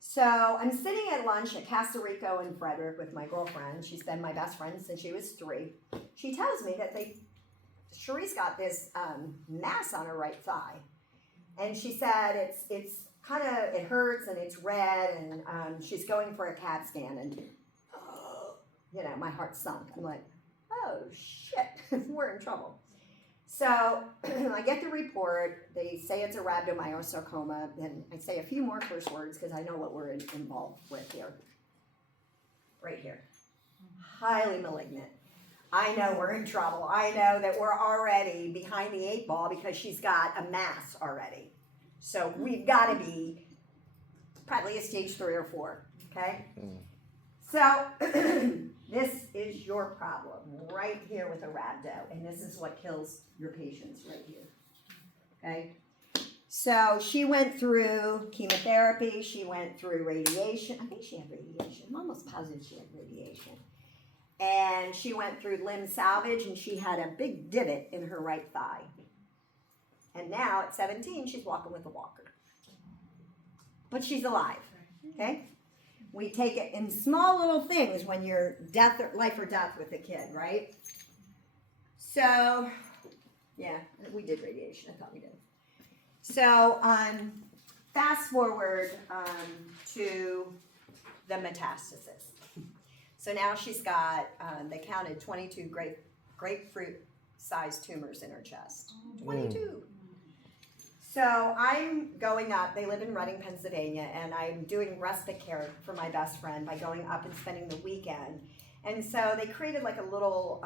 So I'm sitting at lunch at Casa Rico in Frederick with my girlfriend. She's been my best friend since she was 3. She tells me that Cherie's got this mass on her right thigh. And she said it's kind of, it hurts and it's red, and she's going for a CAT scan, and my heart sunk. I'm like, oh shit, we're in trouble. So I get the report. They say it's a rhabdomyosarcoma, and I say a few more curse words because I know what we're involved with here. Right here. Highly malignant. I know we're in trouble. I know that we're already behind the 8 ball because she's got a mass already. So we've got to be probably a stage 3 or 4, okay? So this is your problem right here with a rhabdo, and this is what kills your patients right here, okay? So she went through chemotherapy. She went through radiation. I think she had radiation. I'm almost positive she had radiation. And she went through limb salvage, and she had a big divot in her right thigh. And now at 17, she's walking with a walker. But she's alive, okay? We take it in small little things when you're life or death with a kid, right? So, yeah, we did radiation. I thought we did. So, fast forward to the metastasis. So now she's got, they counted 22 grapefruit-sized tumors in her chest. 22. So I'm going up, they live in Reading, Pennsylvania, and I'm doing respite care for my best friend by going up and spending the weekend. And so they created like a little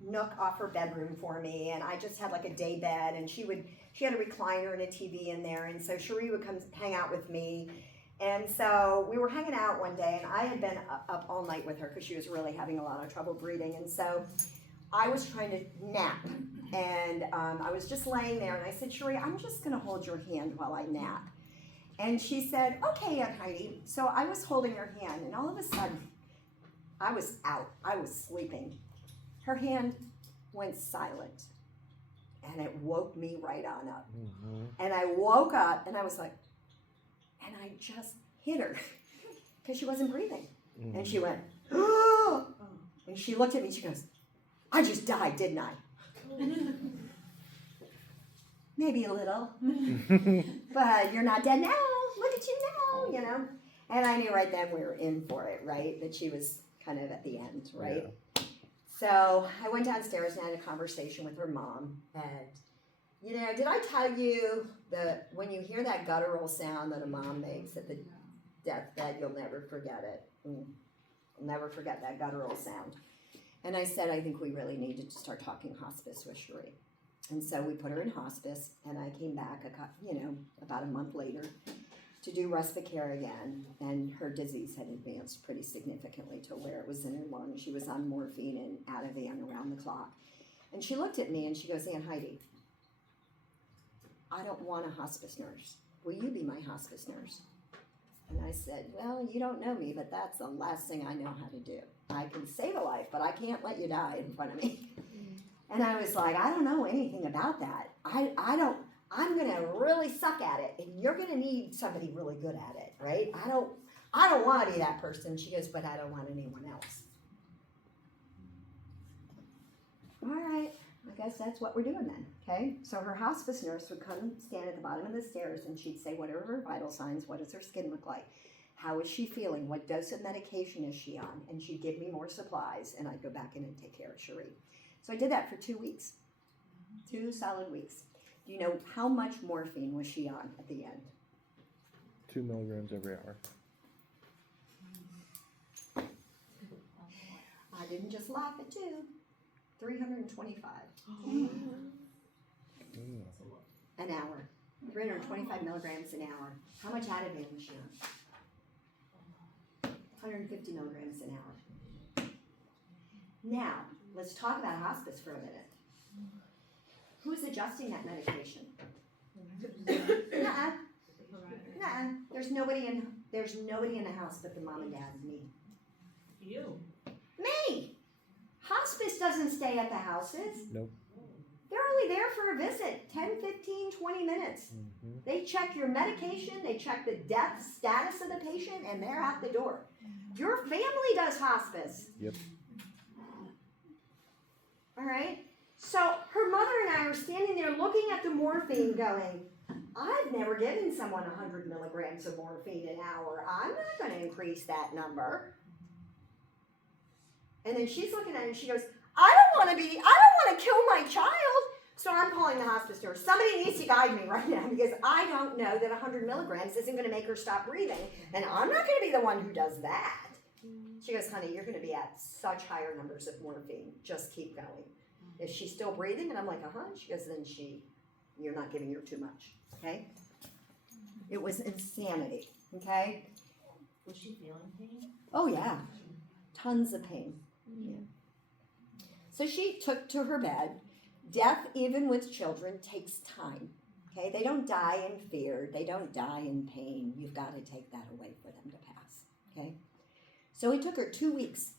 nook off her bedroom for me, and I just had like a day bed, and she had a recliner and a TV in there, and so Cherie would come hang out with me. And so we were hanging out one day, and I had been up all night with her because she was really having a lot of trouble breathing. And so I was trying to nap, and I was just laying there, and I said, Cherie, I'm just going to hold your hand while I nap. And she said, okay, Aunt Heidi. So I was holding her hand, and all of a sudden, I was out. I was sleeping. Her hand went silent, and it woke me right on up. Mm-hmm. And I woke up, and I was like, and I just hit her because she wasn't breathing. Mm-hmm. And she went, oh! And she looked at me, she goes, I just died, didn't I? Maybe a little. But you're not dead now. Look at you now, And I knew right then we were in for it, right? That she was kind of at the end, right? Yeah. So I went downstairs and had a conversation with her mom. And, did I tell you that when you hear that guttural sound that a mom makes at the deathbed, you'll never forget it. You'll never forget that guttural sound. And I said, I think we really need to start talking hospice with Cherie. And so we put her in hospice, and I came back, about a month later to do respite care again. And her disease had advanced pretty significantly to where it was in her lungs. She was on morphine and Ativan around the clock. And she looked at me and she goes, Aunt Heidi, I don't want a hospice nurse. Will you be my hospice nurse? And I said, well, you don't know me, but that's the last thing I know how to do. I can save a life, but I can't let you die in front of me. And I was like, I don't know anything about that. I'm going to really suck at it, and you're going to need somebody really good at it, right? I don't want to be that person. She goes, but I don't want anyone else. All right, I guess that's what we're doing then, okay? So her hospice nurse would come stand at the bottom of the stairs and she'd say, what are her vital signs? What does her skin look like? How is she feeling? What dose of medication is she on? And she'd give me more supplies and I'd go back in and take care of Cherie. So I did that for 2 weeks, 2 solid weeks. Do you know how much morphine was she on at the end? 2 milligrams every hour. I didn't just laugh at 2, 325 an hour, 325 milligrams an hour. How much Ativan was she on? 150 milligrams an hour. Now, let's talk about hospice for a minute. Who's adjusting that medication? Nuh-uh. Nuh-uh. There's nobody in the house but the mom and dad and me. You. Me! Hospice doesn't stay at the houses. Nope. They're only there for a visit, 10, 15, 20 minutes. Mm-hmm. They check your medication, they check the death status of the patient, and they're out the door. Your family does hospice. Yep. All right? So her mother and I are standing there looking at the morphine going, I've never given someone 100 milligrams of morphine an hour. I'm not going to increase that number. And then she's looking at it and she goes, I don't want to kill my child. So I'm calling the hospice nurse. Somebody needs to guide me right now because I don't know that 100 milligrams isn't going to make her stop breathing. And I'm not going to be the one who does that. She goes, honey, you're going to be at such higher numbers of morphine. Just keep going. Is she still breathing? And I'm like, uh-huh. She goes, then you're not giving her too much. Okay? It was insanity. Okay? Was she feeling pain? Oh, yeah. Tons of pain. Yeah. So she took to her bed. Death, even with children, takes time. Okay? They don't die in fear. They don't die in pain. You've got to take that away for them to pass. Okay? So it took her 2 weeks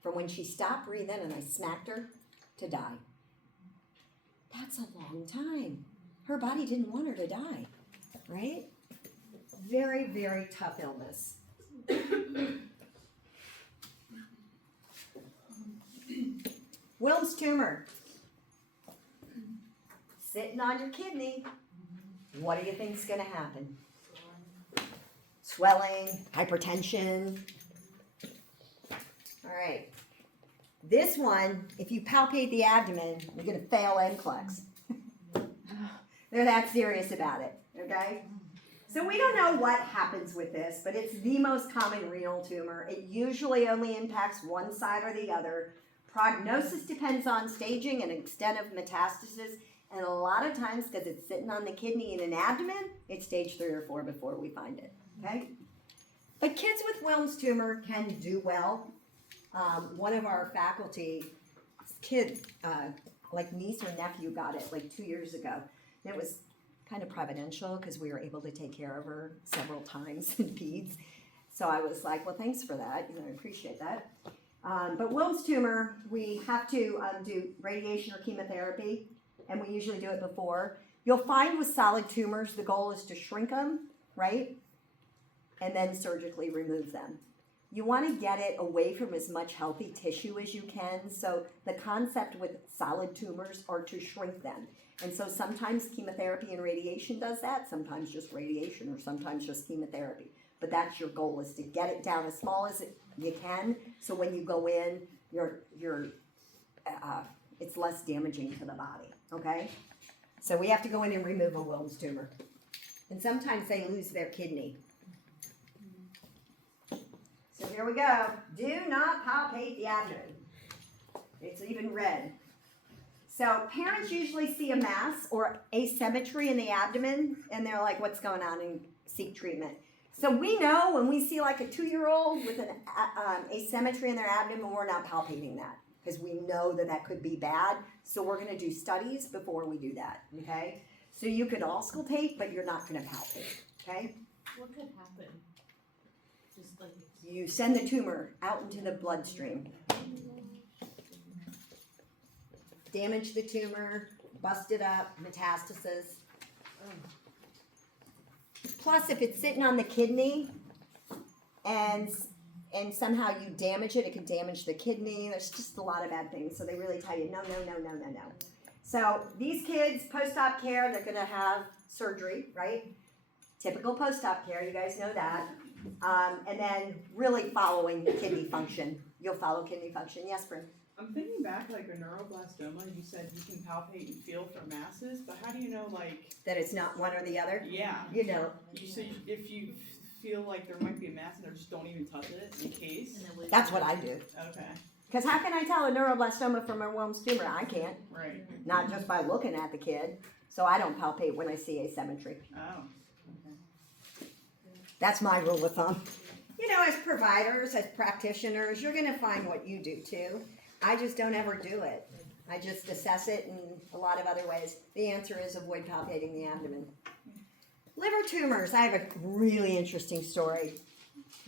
from when she stopped breathing and I smacked her to die. That's a long time. Her body didn't want her to die. Right? Very, very tough illness. Wilms tumor. Sitting on your kidney. What do you think's going to happen? Swelling, hypertension. All right. This one, if you palpate the abdomen, you're going to fail NCLEX. They're that serious about it, okay? So we don't know what happens with this, but it's the most common renal tumor. It usually only impacts one side or the other. Prognosis depends on staging and extent of metastasis, and a lot of times, because it's sitting on the kidney and an abdomen, it's stage 3 or 4 before we find it, okay? But kids with Wilms tumor can do well. One of our faculty, kid, like niece or nephew got it like 2 years ago. And it was kind of providential because we were able to take care of her several times in Peds. So I was like, well, thanks for that. I appreciate that. But Wilms tumor, we have to do radiation or chemotherapy, and we usually do it before. You'll find with solid tumors, the goal is to shrink them, right? And then surgically remove them. You want to get it away from as much healthy tissue as you can. So the concept with solid tumors are to shrink them. And so sometimes chemotherapy and radiation does that, sometimes just radiation or sometimes just chemotherapy. But that's your goal, is to get it down as small as you can, so when you go in, it's less damaging to the body, okay? So we have to go in and remove a Wilms tumor. And sometimes they lose their kidney. So here we go. Do not palpate the abdomen. It's even red. So parents usually see a mass or asymmetry in the abdomen, and they're like, what's going on, and seek treatment. So we know when we see like a 2-year-old with an asymmetry in their abdomen, we're not palpating that because we know that that could be bad. So we're going to do studies before we do that, okay? So you could auscultate, but you're not going to palpate, okay? What could happen? Just like You send the tumor out into the bloodstream. Damage the tumor, bust it up, metastasis. Plus, if it's sitting on the kidney and and somehow you damage it, it can damage the kidney. There's just a lot of bad things. So they really tell you, no, no, no, no, no, no. So these kids, post-op care, they're gonna have surgery, right? Typical post-op care, you guys know that. And then really following kidney function. You'll follow kidney function. Yes, Bryn? I'm thinking back, like a neuroblastoma, you said you can palpate and feel for masses, but how do you know, like, That it's not one or the other? yeah, You know. if you feel like there might be a mass in there, just don't even touch it in case? And then we- That's what I do. Okay, Because how can I tell a neuroblastoma from a Wilms tumor? I can't. right, Not just by looking at the kid. So I don't palpate when I see asymmetry. oh, That's my rule of thumb. You know, as providers, as practitioners, you're going to find what you do too. I just don't ever do it. I just assess it in a lot of other ways. The answer is avoid palpating the abdomen. Liver tumors. I have a really interesting story.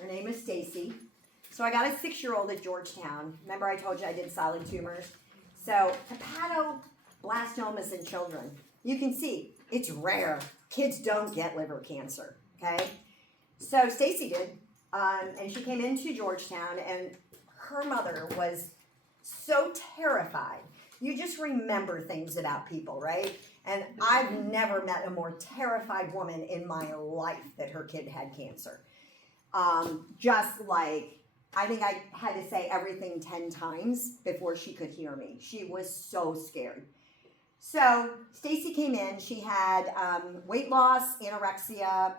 Her name is Stacy. So I got a 6-year-old at Georgetown. Remember I told you I did solid tumors? So hepatoblastomas in children. You can see it's rare. Kids don't get liver cancer, okay? So Stacy did, and she came into Georgetown, and her mother was so terrified. You just remember things about people, right? And I've never met a more terrified woman in my life that her kid had cancer. Just like, I think I had to say everything 10 times before she could hear me. She was so scared. So Stacy came in, she had weight loss, anorexia,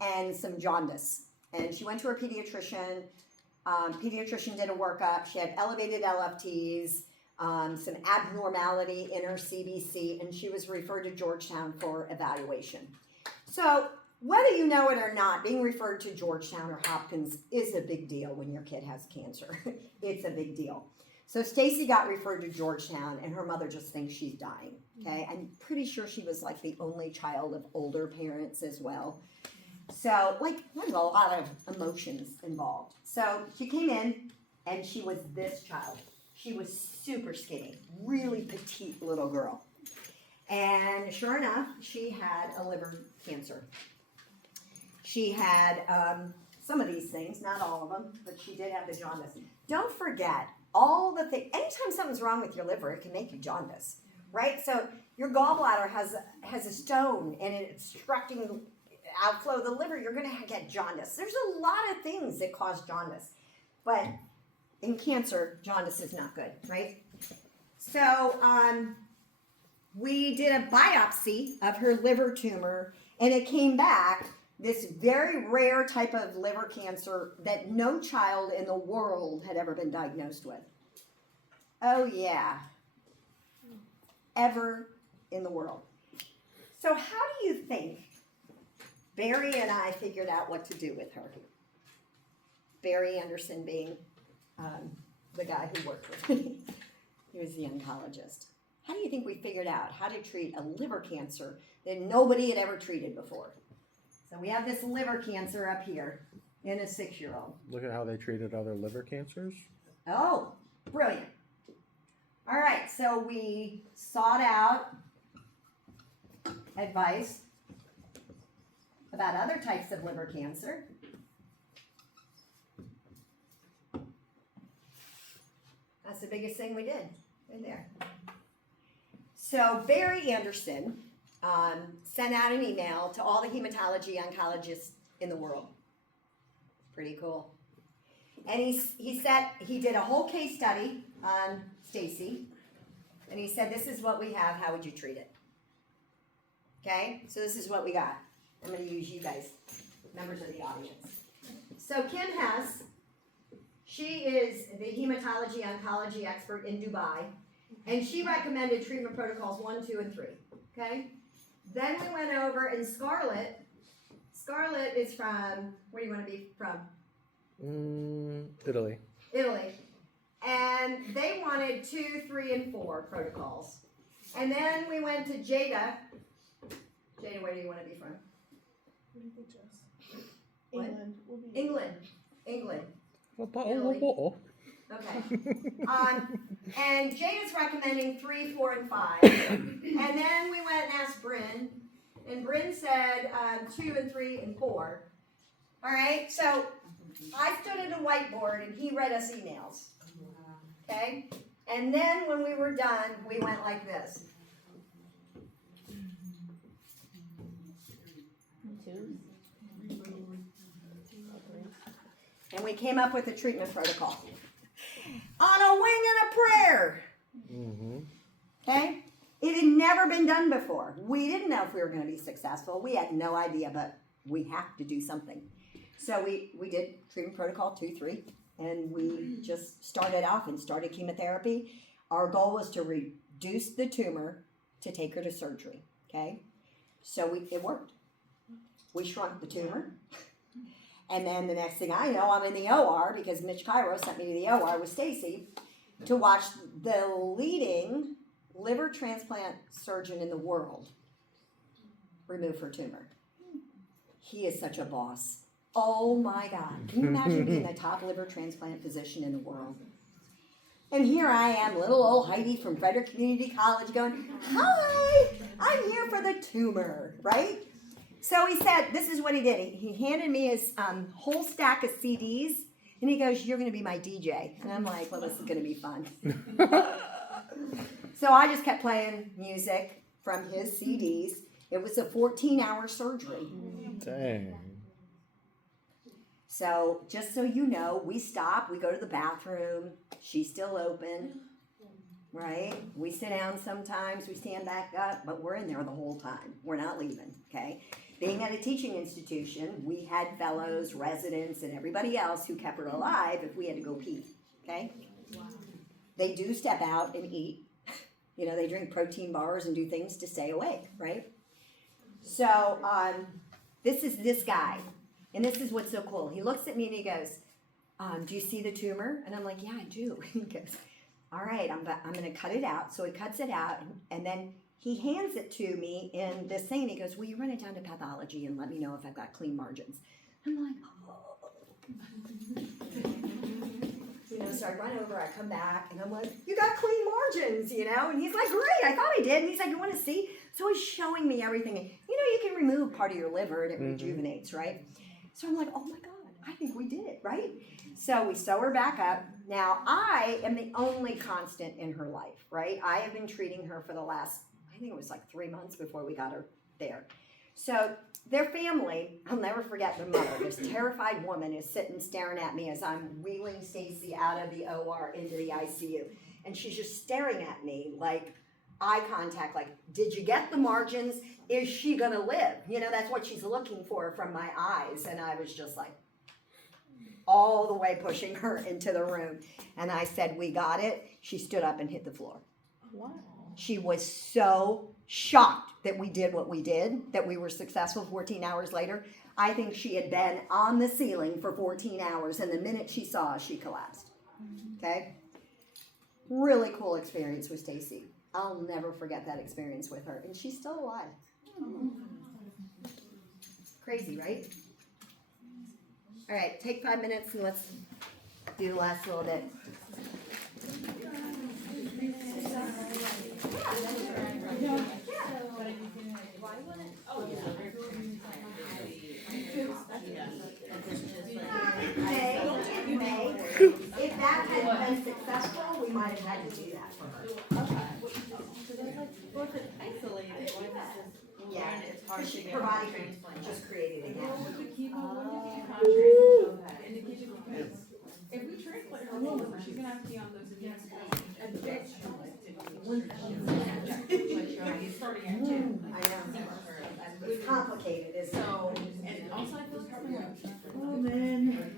and some jaundice. And she went to her pediatrician. Pediatrician did a workup. She had elevated LFTs, some abnormality in her CBC, and she was referred to Georgetown for evaluation. So whether you know it or not, being referred to Georgetown or Hopkins is a big deal when your kid has cancer. It's a big deal. So Stacy got referred to Georgetown, and her mother just thinks she's dying, okay? I'm pretty sure she was like the only child of older parents as well. So, like, there's a lot of emotions involved. So she came in, and she was this child. She was super skinny, really petite little girl. And sure enough, she had a liver cancer. She had some of these things, not all of them, but she did have the jaundice. Don't forget, all the things, anytime something's wrong with your liver, it can make you jaundice, right? So your gallbladder has a stone and it's obstructing outflow of the liver, you're going to get jaundice. There's a lot of things that cause jaundice, but in cancer, jaundice is not good, right? So we did a biopsy of her liver tumor, and it came back this very rare type of liver cancer that no child in the world had ever been diagnosed with. Oh yeah, ever in the world. So how do you think Barry and I figured out what to do with her? Barry Anderson being the guy who worked with me. He was the oncologist. How do you think we figured out how to treat a liver cancer that nobody had ever treated before? So we have this liver cancer up here in a 6-year-old. Look at how they treated other liver cancers. Oh, brilliant. All right, so we sought out advice about other types of liver cancer. That's the biggest thing we did, right there. So Barry Anderson sent out an email to all the hematology oncologists in the world. Pretty cool. And he did a whole case study on Stacy, and he said, this is what we have, how would you treat it? Okay, so this is what we got. I'm going to use you guys, members of the audience. So Kim Hess, she is the hematology oncology expert in Dubai, and she recommended treatment protocols 1, 2, and 3, okay? Then we went over, and Scarlett is from, where do you want to be from? Italy. Italy. And they wanted 2, 3, and 4 protocols. And then we went to Jada. Jada, where do you want to be from? What? England. Will be England. A bottle of water. Okay. And Jada's recommending 3, 4, and 5. And then we went and asked Bryn. And Bryn said 2 and 3 and 4. All right, so I stood at a whiteboard and he read us emails. Okay? And then when we were done, we went like this. Two. And we came up with a treatment protocol. On a wing and a prayer. Mm-hmm. Okay? It had never been done before. We didn't know if we were going to be successful. We had no idea, but we have to do something. So we did treatment protocol 2, 3, and we just started off and started chemotherapy. Our goal was to reduce the tumor to take her to surgery. Okay? So it worked. We shrunk the tumor. And then the next thing I know, I'm in the OR because Mitch Cairo sent me to the OR with Stacy to watch the leading liver transplant surgeon in the world remove her tumor. He is such a boss. Oh my God. Can you imagine being the top liver transplant physician in the world? And here I am, little old Heidi from Frederick Community College going, hi, I'm here for the tumor, right? So he said, this is what he did. He handed me his whole stack of CDs, and he goes, you're going to be my DJ. And I'm like, well, this is going to be fun. So I just kept playing music from his CDs. It was a 14-hour surgery. Dang. So just so you know, we stop, we go to the bathroom, she's still open, right? We sit down sometimes, we stand back up, but we're in there the whole time. We're not leaving, okay? Being at a teaching institution, we had fellows, residents, and everybody else who kept her alive if we had to go pee, okay? Wow. They do step out and eat. You know, they drink protein bars and do things to stay awake, right? So this is this guy, and this is what's so cool. He looks at me and he goes, do you see the tumor? And I'm like, yeah, I do. He goes, all right, I'm going to cut it out. So he cuts it out, and then he hands it to me in this thing, and he goes, will you run it down to pathology and let me know if I've got clean margins? I'm like, oh. You know, so I run over, I come back, and I'm like, you got clean margins, you know? And he's like, great, I thought I did. And he's like, you want to see? So he's showing me everything. And, you know, you can remove part of your liver, and it rejuvenates, right? So I'm like, oh my God, I think we did it, right? So we sew her back up. Now, I am the only constant in her life, right? I have been treating her for the last, I think it was like 3 months before we got her there. So their family, I'll never forget the mother. This terrified woman is sitting staring at me as I'm wheeling Stacy out of the OR into the ICU. And she's just staring at me like eye contact, like, did you get the margins? Is she going to live? You know, that's what she's looking for from my eyes. And I was just like, all the way pushing her into the room. And I said, we got it. She stood up and hit the floor. Wow. She was so shocked that we did what we did, that we were successful 14 hours later. I think she had been on the ceiling for 14 hours, and the minute she saw us, she collapsed. Okay? Really cool experience with Stacy. I'll never forget that experience with her. And she's still alive. Crazy, right? All right, take 5 minutes and let's do the last little bit. May. If that had been successful, we might have had to do that. Well, if it's isolated, why is it just, Yeah, it's hard to get her body a transplant? just created it again. If we transplant her liver, she's gonna have to be on those injections. I know. It's complicated, isn't it? So, and also I feel probably like. Oh, man.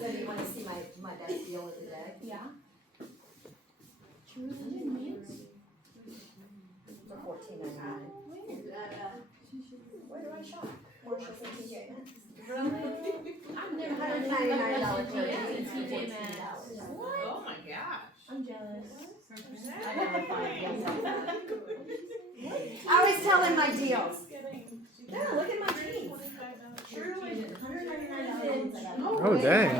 So do you want to see my best deal of the day? Yeah. For $14.99. Where do I shop? Marshalls and TJ Maxx. I've never $199 $199 clothes. in TJ Maxx. Oh my gosh. I'm jealous. I was telling my deals. No, look at my jeans. True and $199. Oh, dang.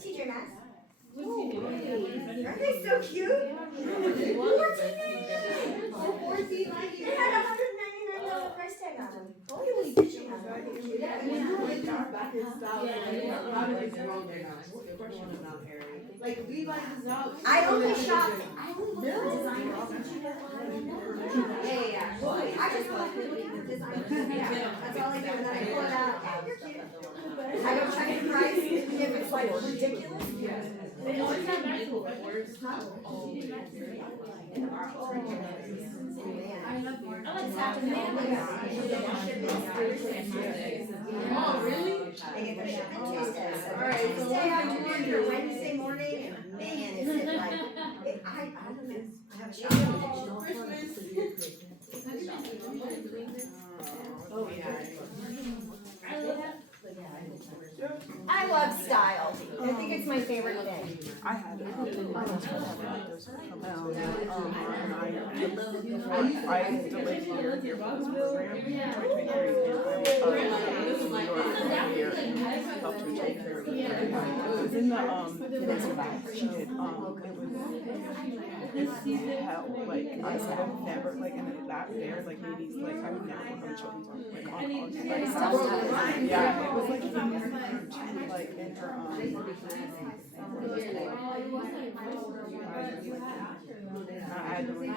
TJ Maxx. It had $199 price tag on them. Holy shit. Like Levi's is out. I only shop designers. Yeah. I just like looking for designers. That's all I do. And then I pull it out. Yeah, you're cute. I don't check the price if it's like ridiculous. They always have nice words. Oh, really? They get their shipment Tuesday. Alright, so Tuesday afternoon or Wednesday morning, and man, is it like, I don't know. I have a shop. Christmas. Oh, yeah. I love style. I think it's my favorite thing. I had it. I used to live here for this program in 2023, and I was in New York for a year and helped her take care of it. It was in the she did it was hell. Like I would never like in that fair like ladies like I would never work on the children's like on yeah, it was like in her I had no idea.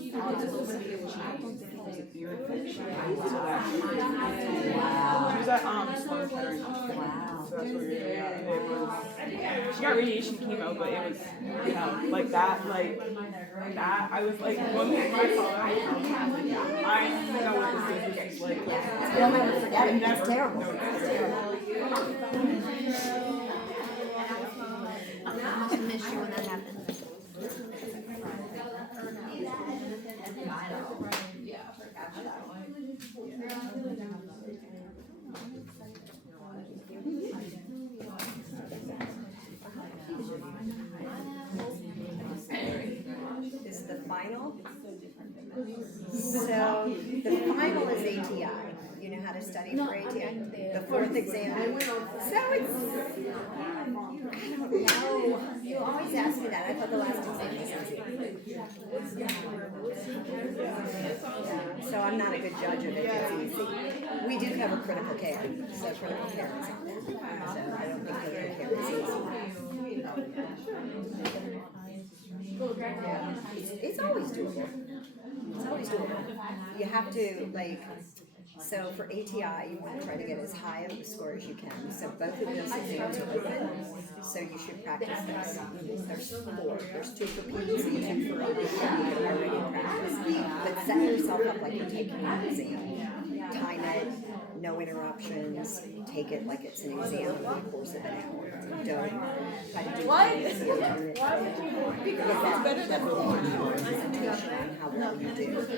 She was an ear infection. She was at Sloan Kettering. So that's where it was. She got radiation chemo, but it was like that I was like when I saw that I know what this is like. You'll never forget it. It's terrible. I miss you when that happened. This is the final. So the final is ATI. You know how to study for ATI? The fourth exam. So it's, I don't know. You always ask me that. I thought the last exam was easy. So I'm not a good judge of it. It's easy. We do cover critical care. So critical care is on there. So I don't think critical care is easy. Yeah. It's always doable. It's always doable. You have to, like, so for ATI, you want to try to get as high of a score as you can. So both of those exams are open, so you should practice those. There's 4. There's 2 for Peds and 2 for OB. You can already practice. But set yourself up like you're taking an exam. Time it, no interruptions. Take it like it's an exam over the course of an hour. Don't try to do because that's definitely your presentation on how well you do. But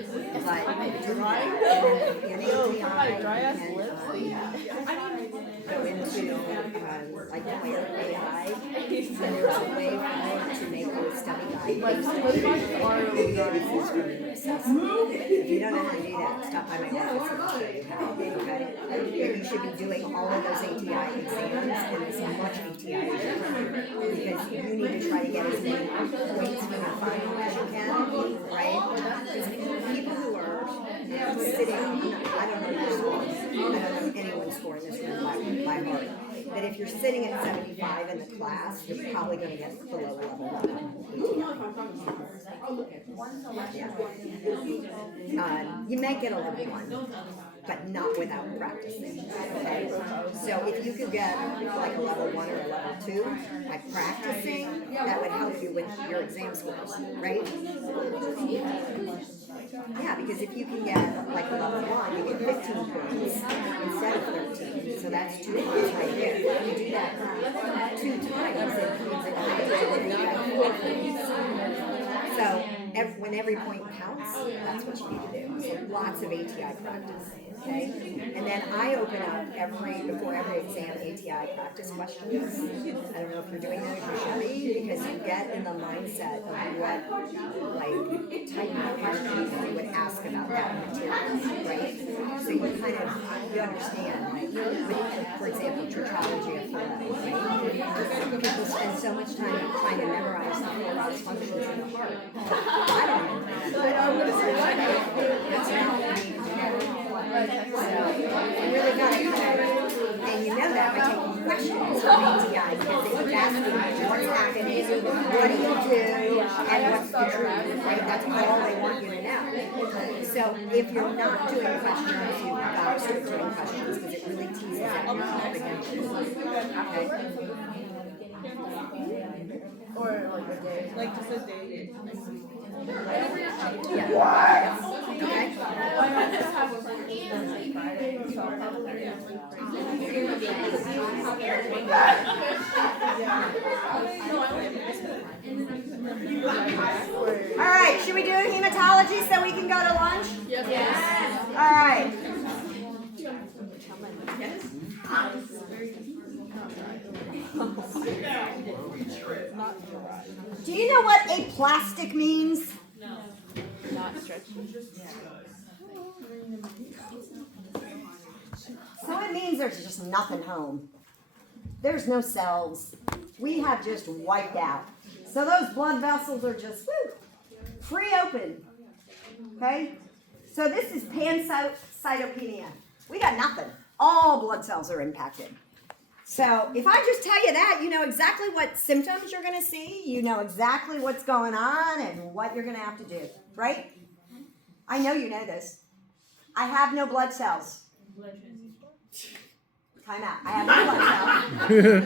do that in ATI and go into like where AI, and there's a way to make a study guide. If you don't know how to do that, stop by my office and I'll show you how. Okay? And you should be doing all of those ATI exams and as much ATI as you can, because you need to try to get as many points for your final as you can, right? Because people who are sitting, I don't know your score, I don't know anyone's score in this room by heart. But if you're sitting at 75 in the class, you're probably going to get below level 1. You may get a level 1, but not without practicing. Okay? So if you could get like a level 1 or a level 2 by practicing, that would help you with your exam scores, right? Yeah, because if you can get like a level 1, you get 15 points instead of 13. So that's 2 points right there. You do that 2 times, and you get 4 points. So when every point counts, that's what you need to do. So lots of ATI practice, okay? And then I open up before every exam, ATI practice questions. I don't know if you're doing those, you should be, because you get in the mindset of what, type of questions you would ask about that material, right? So you you understand, for example, churchology of flow, right? People spend so much time trying to memorize the 4 Ross functions in the heart. I don't know. That's not what we need to do. So you really got to and you know that by taking questions from ATI, because they keep asking what's happening, what do you do, and what's the truth, right? That's all they want you to know. So if you're not doing questions, you've got to start doing questions, because it really teases out your comprehension. Okay? Or like a day. Like just a day. Yeah. Okay? All right, should we do hematology so we can go to lunch? Yes. All right. Do you know what aplastic means? Not stretching. So it means there's just nothing home. There's no cells. We have just wiped out. So those blood vessels are just free open. Okay? So this is pancytopenia. We got nothing. All blood cells are impacted. So if I just tell you that, you know exactly what symptoms you're going to see. You know exactly what's going on and what you're going to have to do. Right? I know you know this. I have no blood cells. Time out. I have no blood cells.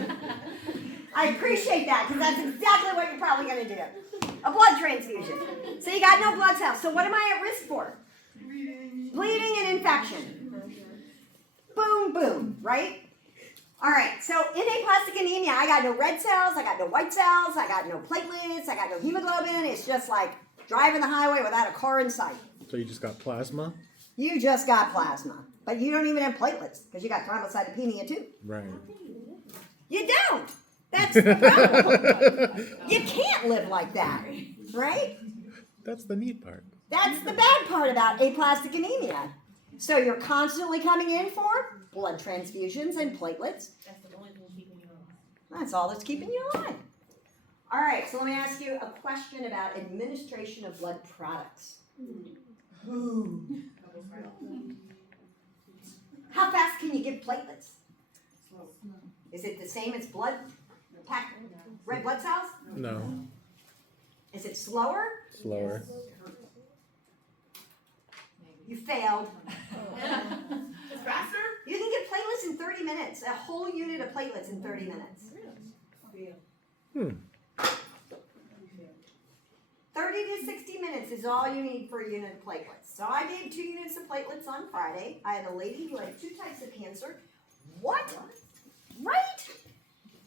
I appreciate that, because that's exactly what you're probably going to do. A blood transfusion. So you got no blood cells. So what am I at risk for? Bleeding and infection. Boom, boom, right? All right, so in aplastic anemia, I got no red cells, I got no white cells, I got no platelets, I got no hemoglobin. It's just like driving the highway without a car in sight. So you just got plasma? You just got plasma, but you don't even have platelets, because you got thrombocytopenia too. Right. You don't. That's the problem. You can't live like that, right? That's the neat part. That's the bad part about aplastic anemia. So you're constantly coming in for blood transfusions and platelets. That's the only thing keeping you alive. That's all that's keeping you alive. All right, so let me ask you a question about administration of blood products. How fast can you give platelets? Is it the same as red blood cells? No. Is it slower? Slower. You failed. It's faster? You can get platelets in 30 minutes, a whole unit of platelets in 30 minutes. 30 to 60 minutes is all you need for a unit of platelets. So I gave 2 units of platelets on Friday. I had a lady who had 2 types of cancer. What? Right?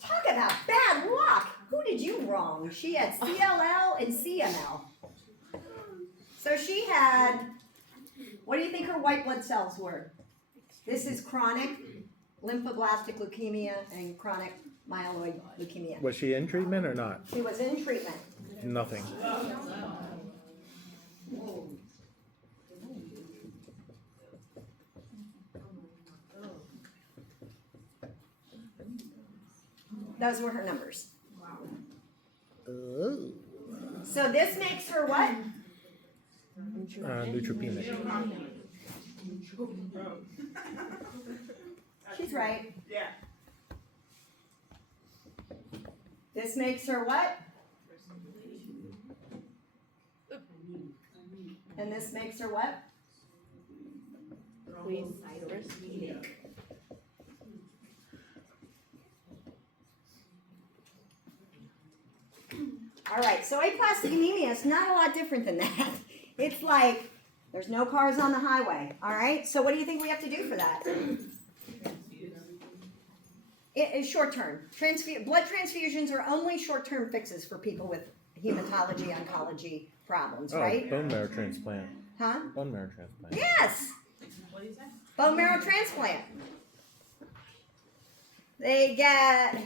Talk about bad luck. Who did you wrong? She had CLL and CML. So she had, what do you think her white blood cells were? This is chronic lymphoblastic leukemia and chronic myeloid leukemia. Was she in treatment or not? She was in treatment. Nothing. Those were her numbers. Oh. So this makes her what? Neutropenic. She's right. Yeah. This makes her what? And this makes her what? All right, so aplastic anemia is not a lot different than that. It's like there's no cars on the highway. All right, so what do you think we have to do for that? It's short term. Blood transfusions are only short term fixes for people with hematology, oncology problems, Oh, right? bone marrow transplant. Huh? Bone marrow transplant. Yes. What do you say? Bone marrow transplant. They get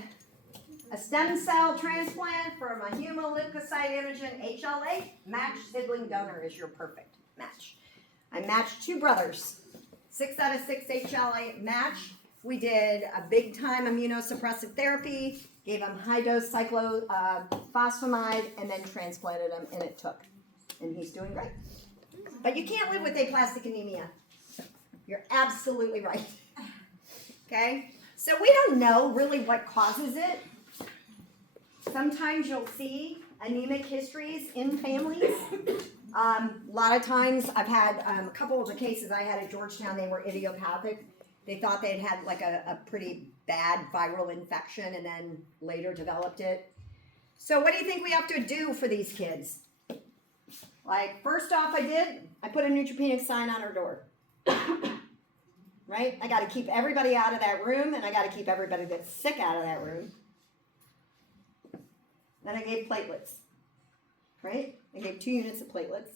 a stem cell transplant from a human leukocyte antigen HLA. Matched sibling donor is your perfect match. I matched 2 brothers. 6 out of 6 HLA match. We did a big time immunosuppressive therapy, gave him high dose cyclophosphamide, and then transplanted him, and it took. And he's doing great. But you can't live with aplastic anemia. You're absolutely right. Okay? So we don't know really what causes it. Sometimes you'll see anemic histories in families. A lot of times I've had a couple of the cases I had at Georgetown, they were idiopathic. They thought they'd had like a pretty bad viral infection and then later developed it. So what do you think we have to do for these kids? Like, first off I put a neutropenic sign on her door. Right? I got to keep everybody out of that room, and I got to keep everybody that's sick out of that room. Then I gave platelets. Right? I gave 2 units of platelets.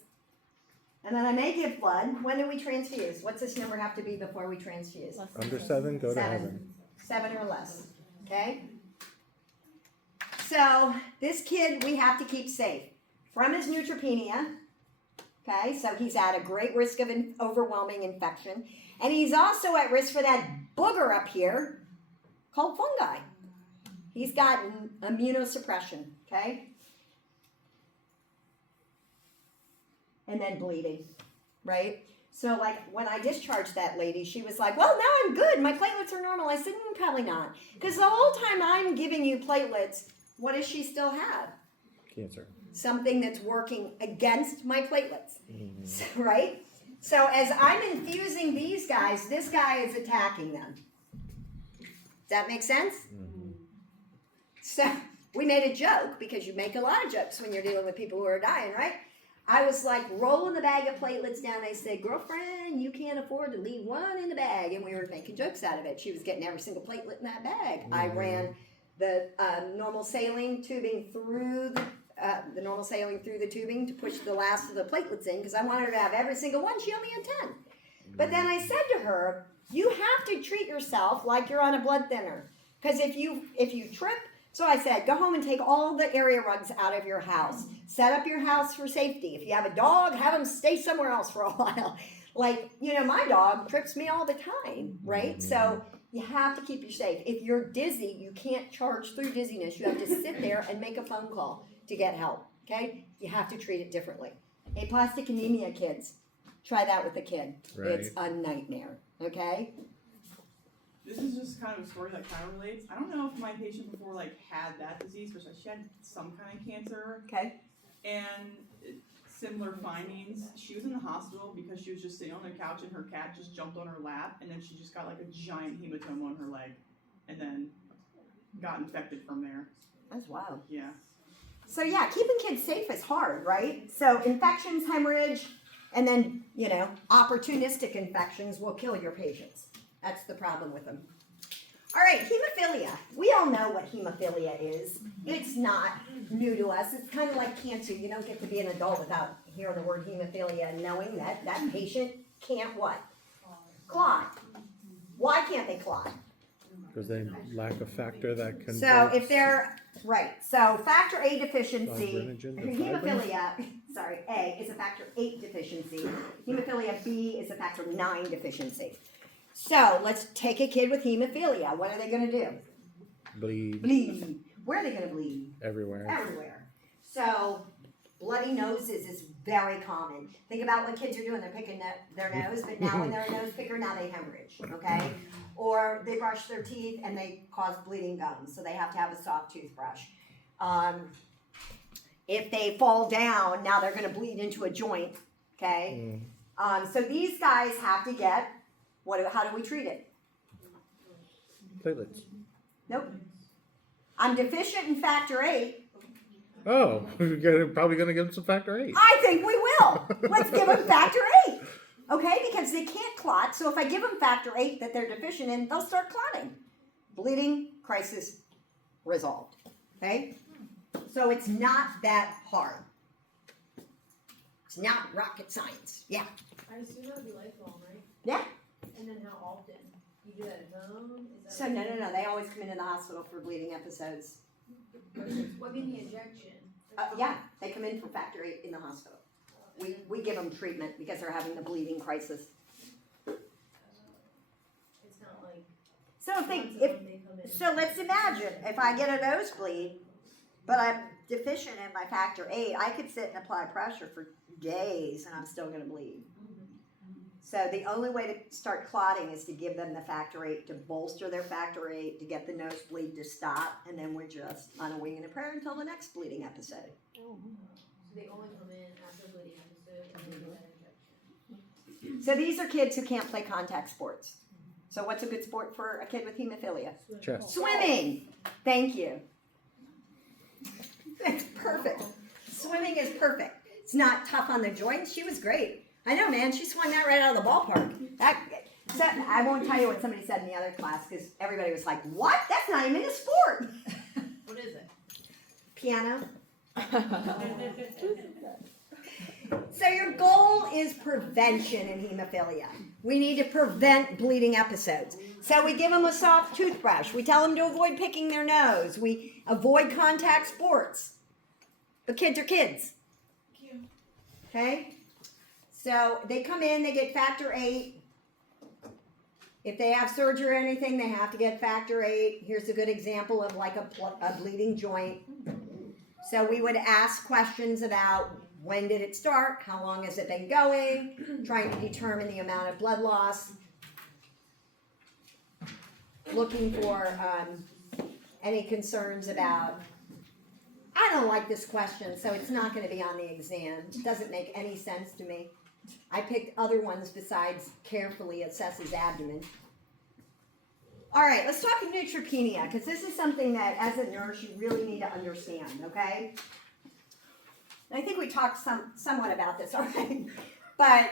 And then I may give blood. When do we transfuse? What's this number have to be before we transfuse? Under 7, go to 7. heaven. 7 or less. Okay? So this kid we have to keep safe from his neutropenia. Okay? So he's at a great risk of an overwhelming infection. And he's also at risk for that booger up here called fungi. He's got immunosuppression. Okay? And then bleeding, right? So like when I discharged that lady, she was like, well, now I'm good. My platelets are normal. I said, probably not. Because the whole time I'm giving you platelets, what does she still have? Cancer. Something that's working against my platelets, so, right? So as I'm infusing these guys, this guy is attacking them. Does that make sense? So we made a joke, because you make a lot of jokes when you're dealing with people who are dying, right? I was like rolling the bag of platelets down. I said, girlfriend, you can't afford to leave one in the bag. And we were making jokes out of it. She was getting every single platelet in that bag. I ran the normal saline tubing through the tubing to push the last of the platelets in, because I wanted her to have every single one. She only had 10. But then I said to her, you have to treat yourself like you're on a blood thinner. Because if you trip, so I said, go home and take all the area rugs out of your house. Set up your house for safety. If you have a dog, have him stay somewhere else for a while. Like, my dog trips me all the time, right? So you have to keep you safe. If you're dizzy, you can't charge through dizziness. You have to sit there and make a phone call to get help, okay? You have to treat it differently. Aplastic anemia, kids. Try that with a kid. Right. It's a nightmare, okay? This is just kind of a story that kind of relates. I don't know if my patient before had that disease, but she had some kind of cancer, Okay. and similar findings. She was in the hospital because she was just sitting on the couch and her cat just jumped on her lap, and then she just got like a giant hematoma on her leg, and then got infected from there. That's wild. Yeah. So yeah, keeping kids safe is hard, right? So infections, hemorrhage, and then, opportunistic infections will kill your patients. That's the problem with them. All right, hemophilia. We all know what hemophilia is. It's not new to us. It's kind of like cancer. You don't get to be an adult without hearing the word hemophilia and knowing that that patient can't what? Clot. Why can't they clot? Because they lack a factor that can. So if they're, right, so factor A deficiency, Fibrinogen, the hemophilia, sorry, A is a factor 8 deficiency. Hemophilia B is a factor 9 deficiency. So let's take a kid with hemophilia. What are they going to do? bleed Bleed. Where are they going to bleed? everywhere. Everywhere. So bloody noses is very common. Think about what kids are doing. They're picking their nose, but now when they're a nose picker, now they hemorrhage, okay? Or they brush their teeth and they cause bleeding gums, so they have to have a soft toothbrush. If they fall down, now they're going to bleed into a joint, okay? So these guys have to get, how do we treat it? Platelets. Nope. I'm deficient in factor 8. Oh, we're probably going to give them some factor 8. I think we will. Let's give them factor 8. Okay, because they can't clot. So if I give them factor 8 that they're deficient in, they'll start clotting. Bleeding, crisis, resolved. Okay? So it's not that hard. not rocket science. Yeah. I assume that would be lifelong, right? Yeah. And then how often? You do that at home? Is So that no. They always come into the hospital for bleeding episodes. What mean the injection? Yeah, they come in for factor VIII in the hospital. We give them treatment because they're having the bleeding crisis. It's not like. So if once a they, month they come in. so let's imagine if I get a nosebleed, but I'm deficient in my factor VIII, I could sit and apply pressure for days and I'm still going to bleed. So the only way to start clotting is to give them the factor VIII to bolster their factor VIII to get the nosebleed to stop, and then we're just on a wing and a prayer until the next bleeding episode. So they only come in after bleeding episode and then get that injection. So these are kids who can't play contact sports. So what's a good sport for a kid with hemophilia? Chess. Swimming. Thank you. That's perfect. Swimming is perfect. It's not tough on the joints. She was great. I know, man. She swung that right out of the ballpark. So I won't tell you what somebody said in the other class because everybody was like, "What? That's not even a sport." What is it? Piano. So your goal is prevention in hemophilia. We need to prevent bleeding episodes. So we give them a soft toothbrush. We tell them to avoid picking their nose. We avoid contact sports. But kids are kids. Okay? So they come in, they get factor VIII. If they have surgery or anything, they have to get factor VIII. Here's a good example of like a bleeding joint. So we would ask questions about when did it start, how long has it been going, trying to determine the amount of blood loss, looking for any concerns about, I don't like this question, so it's not going to be on the exam. It doesn't make any sense to me. I picked other ones besides carefully assess his abdomen. All right, let's talk neutropenia, because this is something that, as a nurse, you really need to understand, okay? And I think we talked somewhat about this already, but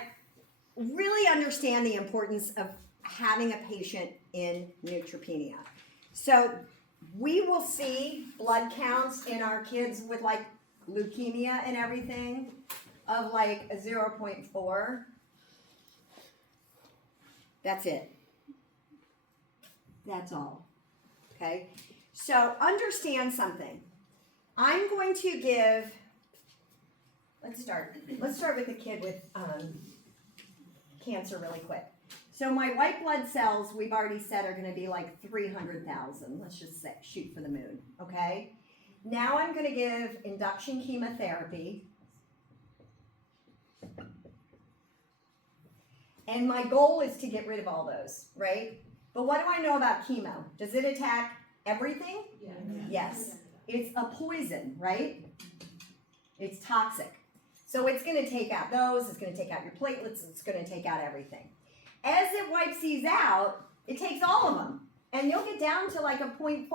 really understand the importance of having a patient in neutropenia. So we will see blood counts in our kids with like leukemia and everything of like a 0.4. That's it. That's all. Okay? So understand something. I'm going to give, let's start with the kid with cancer really quick. So my white blood cells, we've already said, are going to be like 300,000. Let's just say, shoot for the moon, okay? Now I'm going to give induction chemotherapy. And my goal is to get rid of all those, right? But what do I know about chemo? Does it attack everything? Yeah. Yes. It's a poison, right? It's toxic. So it's going to take out those, it's going to take out your platelets, it's going to take out everything. As it wipes these out, it takes all of them. And you'll get down to like a 0.4.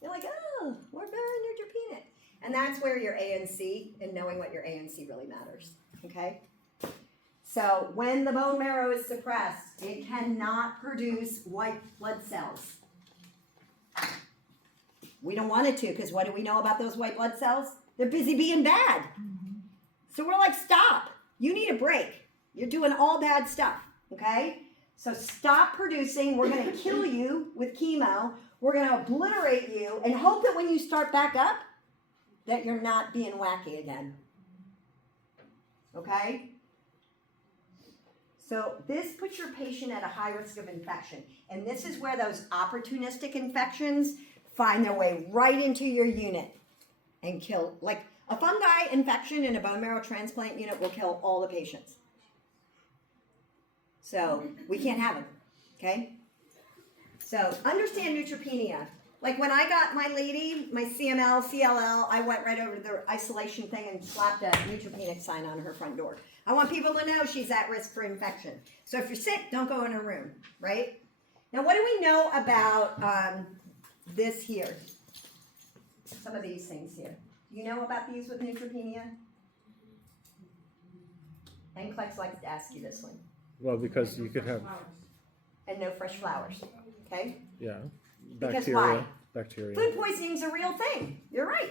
You're like, oh, we're very neutropenic. And that's where your ANC and knowing what your ANC really matters, okay? So when the bone marrow is suppressed, it cannot produce white blood cells. We don't want it to, because what do we know about those white blood cells? They're busy being bad. So we're like, stop. You need a break. You're doing all bad stuff, okay? So stop producing. We're going to kill you with chemo. We're going to obliterate you and hope that when you start back up, that you're not being wacky again. Okay? So this puts your patient at a high risk of infection. And this is where those opportunistic infections find their way right into your unit and kill. Like a fungi infection in a bone marrow transplant unit will kill all the patients. So we can't have them, okay? So understand neutropenia. Like when I got my lady, my CML, CLL, I went right over to the isolation thing and slapped a neutropenic sign on her front door. I want people to know she's at risk for infection. So if you're sick, don't go in her room, right? Now what do we know about this here? Some of these things here. Do you know about these with neutropenia? NCLEX likes to ask you this one. Well, because you could have, And no fresh flowers, okay? yeah, Because bacteria. why? Bacteria. Food poisoning is a real thing. You're right.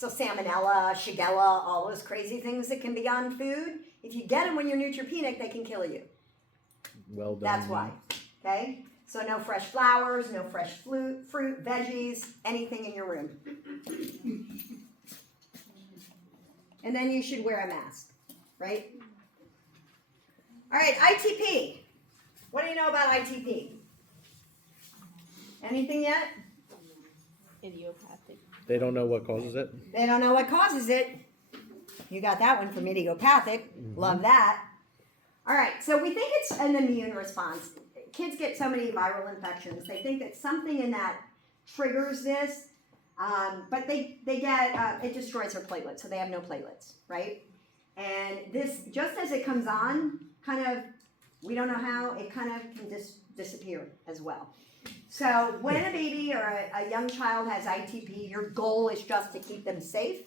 So salmonella, shigella, all those crazy things that can be on food. If you get them when you're neutropenic, they can kill you. Well done. That's why. Okay? So no fresh flowers, no fresh fruit, veggies, anything in your room. And then you should wear a mask, right? All right, ITP. What do you know about ITP? Anything yet? Idiopathic. They don't know what causes it. They don't know what causes it. You got that one from idiopathic. Love that. All right, so we think it's an immune response. Kids get so many viral infections. They think that something in that triggers this, but they get, it destroys their platelets, so they have no platelets, right? And this, just as it comes on, kind of, we don't know how, it kind of can disappear as well. So when a baby or a young child has ITP, your goal is just to keep them safe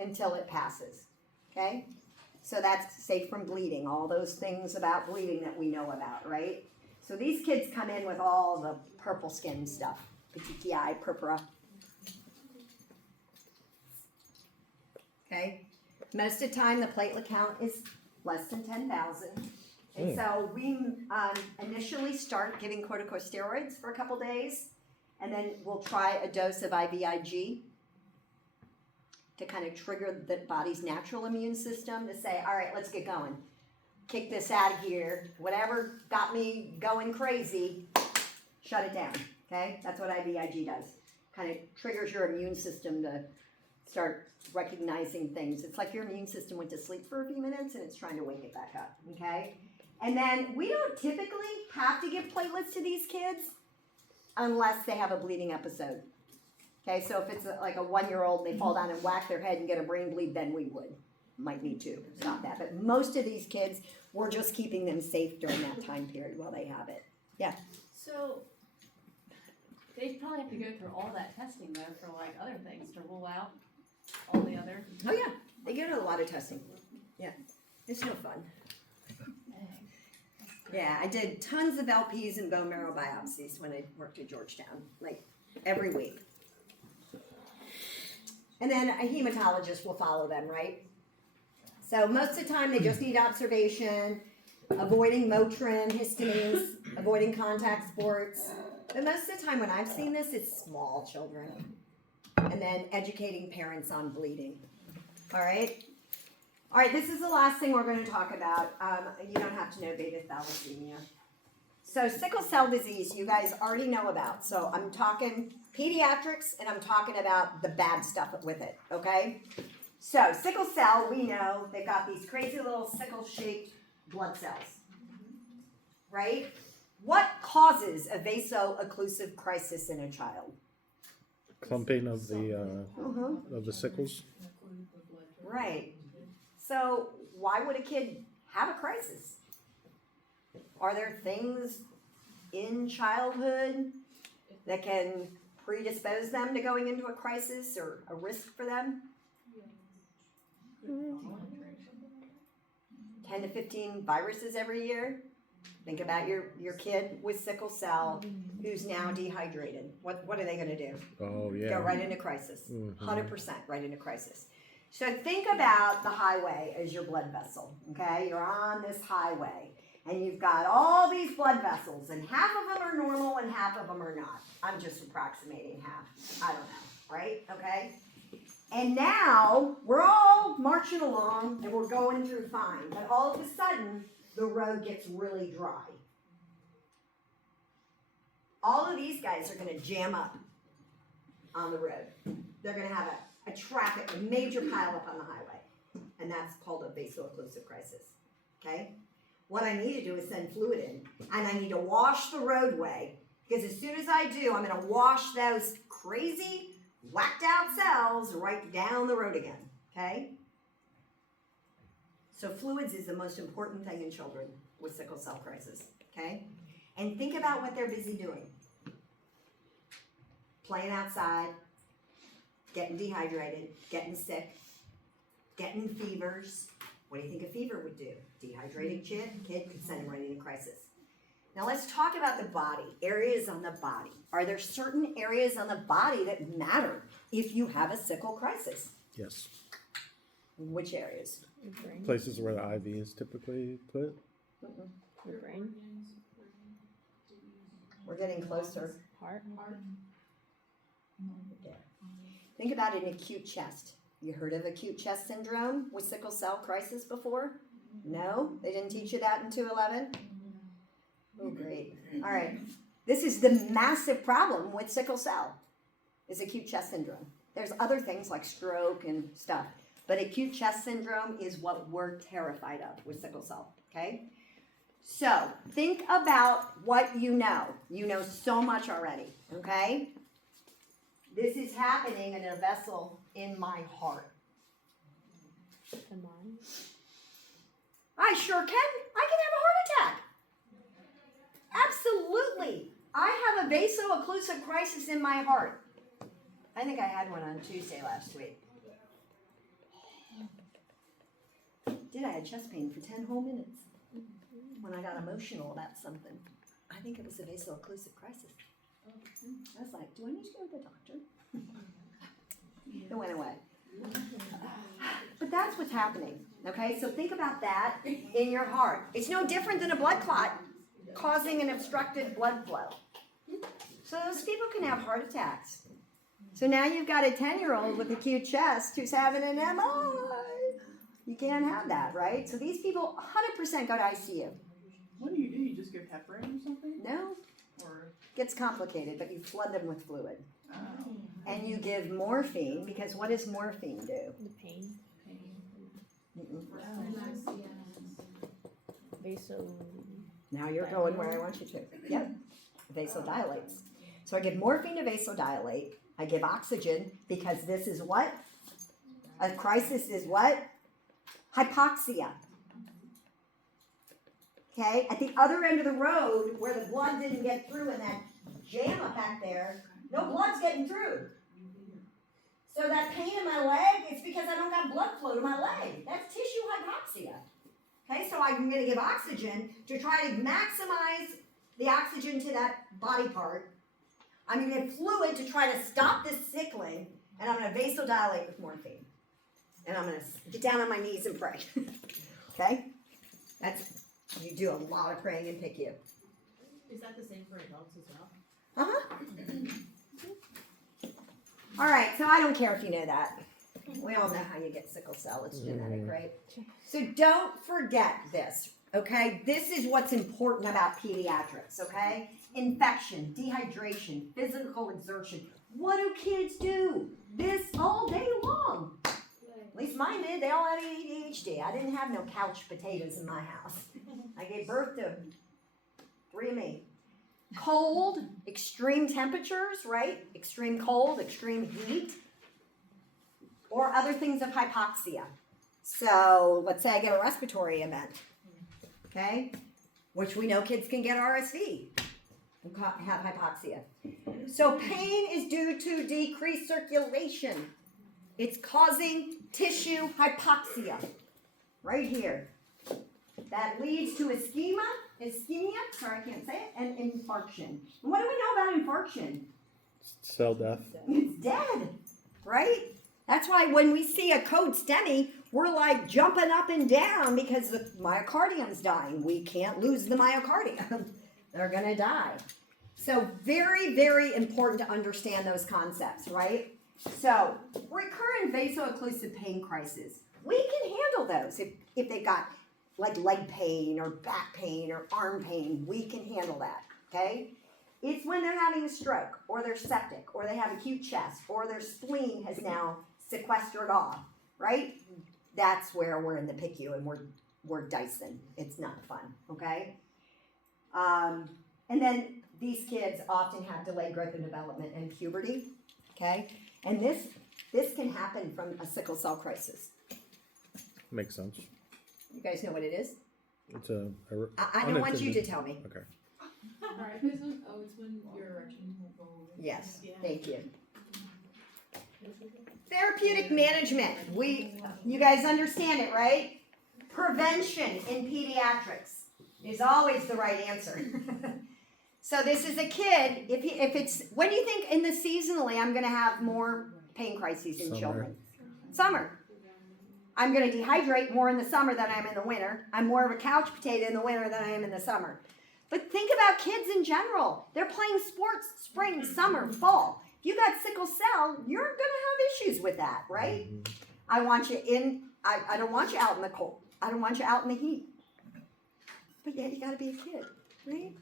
until it passes, okay? So that's safe from bleeding, all those things about bleeding that we know about, right? So these kids come in with all the purple skin stuff, petechiae, purpura. Okay? Most of the time the platelet count is less than 10,000. And so we initially start giving corticosteroids for a couple days, and then we'll try a dose of IVIG to kind of trigger the body's natural immune system to say, all right, let's get going. Kick this out of here. Whatever got me going crazy, shut it down, okay? That's what IVIG does. Kind of triggers your immune system to start recognizing things. It's like your immune system went to sleep for a few minutes and it's trying to wake it back up, okay? And then we don't typically have to give platelets to these kids unless they have a bleeding episode. Okay, so if it's like a 1-year-old and they fall down and whack their head and get a brain bleed, then we might need to stop that. But most of these kids, we're just keeping them safe during that time period while they have it. Yeah. So they probably have to go through all that testing though for like other things to rule out all the other. Oh yeah, they get a lot of testing. Yeah, it's no fun. Yeah, I did tons of LPs and bone marrow biopsies when I worked at Georgetown, like every week. And then a hematologist will follow them, right? So most of the time they just need observation, avoiding Motrin, histamines, avoiding contact sports. But most of the time when I've seen this, it's small children. And then educating parents on bleeding. All right? All right, this is the last thing we're going to talk about. You don't have to know beta thalassemia. So sickle cell disease, you guys already know about. So I'm talking pediatrics, and I'm talking about the bad stuff with it, okay? So sickle cell, we know they've got these crazy little sickle-shaped blood cells, right? What causes a vaso-occlusive crisis in a child? Clumping of the sickles. Right. So why would a kid have a crisis? Are there things in childhood that can predispose them to going into a crisis or a risk for them? 10 to 15 viruses every year. Think about your kid with sickle cell who's now dehydrated. What are they going to do? Oh, yeah. Go right into crisis. 100% right into crisis. So think about the highway as your blood vessel, okay? You're on this highway, and you've got all these blood vessels, and half of them are normal and half of them are not. I'm just approximating half. I don't know, right? Okay? And now we're all marching along, and we're going through fine, but all of a sudden, the road gets really dry. All of these guys are going to jam up on the road. They're going to have a major pileup on the highway, and that's called a vaso-occlusive crisis, okay? What I need to do is send fluid in, and I need to wash the roadway, because as soon as I do, I'm going to wash those crazy, whacked out cells right down the road again, okay? So fluids is the most important thing in children with sickle cell crisis, okay? And think about what they're busy doing. Playing outside, getting dehydrated, getting sick, getting fevers. What do you think a fever would do? Dehydrated kid could send him right into crisis. Now let's talk about the body, areas on the body. Are there certain areas on the body that matter if you have a sickle crisis? Yes. Which areas? Your brain. Places where the IV is typically put. Your brain. We're getting closer. Heart. Think about an acute chest. You heard of acute chest syndrome with sickle cell crisis before? No? They didn't teach you that in 211? Oh, great. All right. This is the massive problem with sickle cell, is acute chest syndrome. There's other things like stroke and stuff, but acute chest syndrome is what we're terrified of with sickle cell, okay? So think about what you know. You know so much already, okay? This is happening in a vessel in my heart. The mind. I sure can. I can have a heart attack. Absolutely. I have a vaso-occlusive crisis in my heart. I think I had one on Tuesday last week. I had chest pain for 10 whole minutes when I got emotional about something. I think it was a vaso-occlusive crisis. I was like, do I need to go to the doctor? It went away. But that's what's happening, okay? So think about that in your heart. It's no different than a blood clot causing an obstructed blood flow. So those people can have heart attacks. So now you've got a 10-year-old with acute chest who's having an MI. You can't have that, right? So these people 100% go to ICU. What do? You just give heparin or something? No, Or gets complicated, but you flood them with fluid. oh. And you give morphine, because what does morphine do? The pain. Mm-mm. Vaso. Now you're going where I want you to. Yep, vasodilates. So I give morphine to vasodilate. I give oxygen because this is what? A crisis is what? Hypoxia. Okay, at the other end of the road where the blood didn't get through in that jam up back there, no blood's getting through. So that pain in my leg, it's because I don't got blood flow to my leg. That's tissue hypoxia. Okay, so I'm going to give oxygen to try to maximize the oxygen to that body part. I'm going to give fluid to try to stop this sickling, and I'm going to vasodilate with morphine. And I'm going to get down on my knees and pray. Okay? You do a lot of praying in PICU. Is that the same for adults as well? Uh-huh. All right, so I don't care if you know that. We all know how you get sickle cell. It's genetic, right? So don't forget this, okay? This is what's important about pediatrics, okay? Infection, dehydration, physical exertion. What do kids do? This all day long. At least mine did. They all had ADHD. I didn't have no couch potatoes in my house. I gave birth to 3 of me. Cold, extreme temperatures, right? Extreme cold, extreme heat, or other things of hypoxia. So let's say I get a respiratory event, okay? Which we know kids can get RSV and have hypoxia. So pain is due to decreased circulation. It's causing tissue hypoxia, right here. That leads to ischemia, sorry, I can't say it, and infarction. And what do we know about infarction? Cell death. It's dead, right? That's why when we see a code STEMI, we're like jumping up and down because the myocardium's dying. We can't lose the myocardium. They're going to die. So very, very important to understand those concepts, right? So recurrent vaso-occlusive pain crisis, we can handle those if they've got like leg pain or back pain or arm pain. We can handle that, okay? It's when they're having a stroke or they're septic or they have acute chest or their spleen has now sequestered off, right? That's where we're in the PICU and we're dicing. It's not fun, okay? And then these kids often have delayed growth and development and puberty, okay? And this can happen from a sickle cell crisis. Makes sense. You guys know what it is? It's I don't want you to tell me. Okay. Alright, this one, oh, it's when your erection won't go away. Yes, Yeah. thank you. Therapeutic management. You guys understand it, right? Prevention in pediatrics is always the right answer. So this is a kid, when do you think in the seasonally I'm going to have more pain crises in Summer. children? Summer. I'm going to dehydrate more in the summer than I am in the winter. I'm more of a couch potato in the winter than I am in the summer. But think about kids in general. They're playing sports spring, summer, fall. If you got sickle cell, you're going to have issues with that, right? I want you in, I don't want you out in the cold. I don't want you out in the heat. But yet you got to be a kid, right?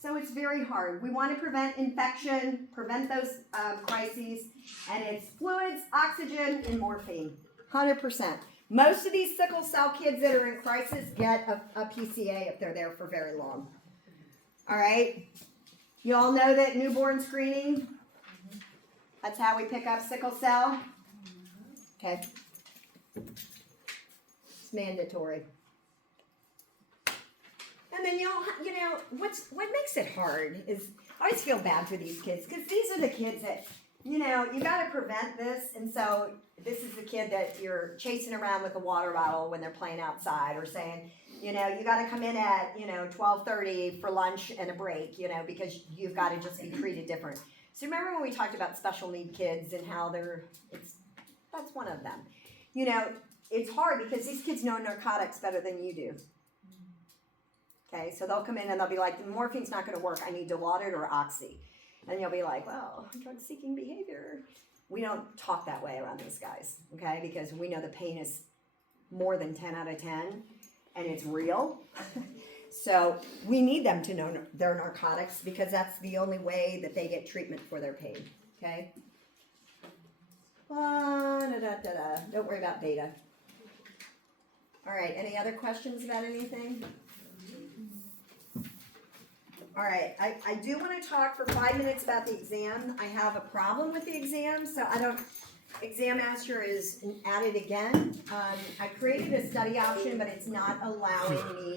So it's very hard. We want to prevent infection, prevent those crises, and it's fluids, oxygen, and morphine. 100%. Most of these sickle cell kids that are in crisis get a PCA if they're there for very long. All right? You all know that newborn screening, that's how we pick up sickle cell? Okay. It's mandatory. And then what makes it hard is I always feel bad for these kids because these are the kids that, you got to prevent this. And so this is the kid that you're chasing around with a water bottle when they're playing outside or saying, you got to come in at, 12:30 for lunch and a break, because you've got to just be treated different. So remember when we talked about special need kids and how that's one of them. It's hard because these kids know narcotics better than you do. Okay, so they'll come in and they'll be like, the morphine's not going to work. I need Dilaudid or Oxy. And you'll be like, well, drug-seeking behavior. We don't talk that way around these guys, okay? Because we know the pain is more than 10 out of 10, and it's real. So we need them to know their narcotics because that's the only way that they get treatment for their pain, okay? Don't worry about beta. All right, any other questions about anything? All right, I do want to talk for 5 minutes about the exam. I have a problem with the exam, so Exam Master is added again. I created a study option, but it's not allowing me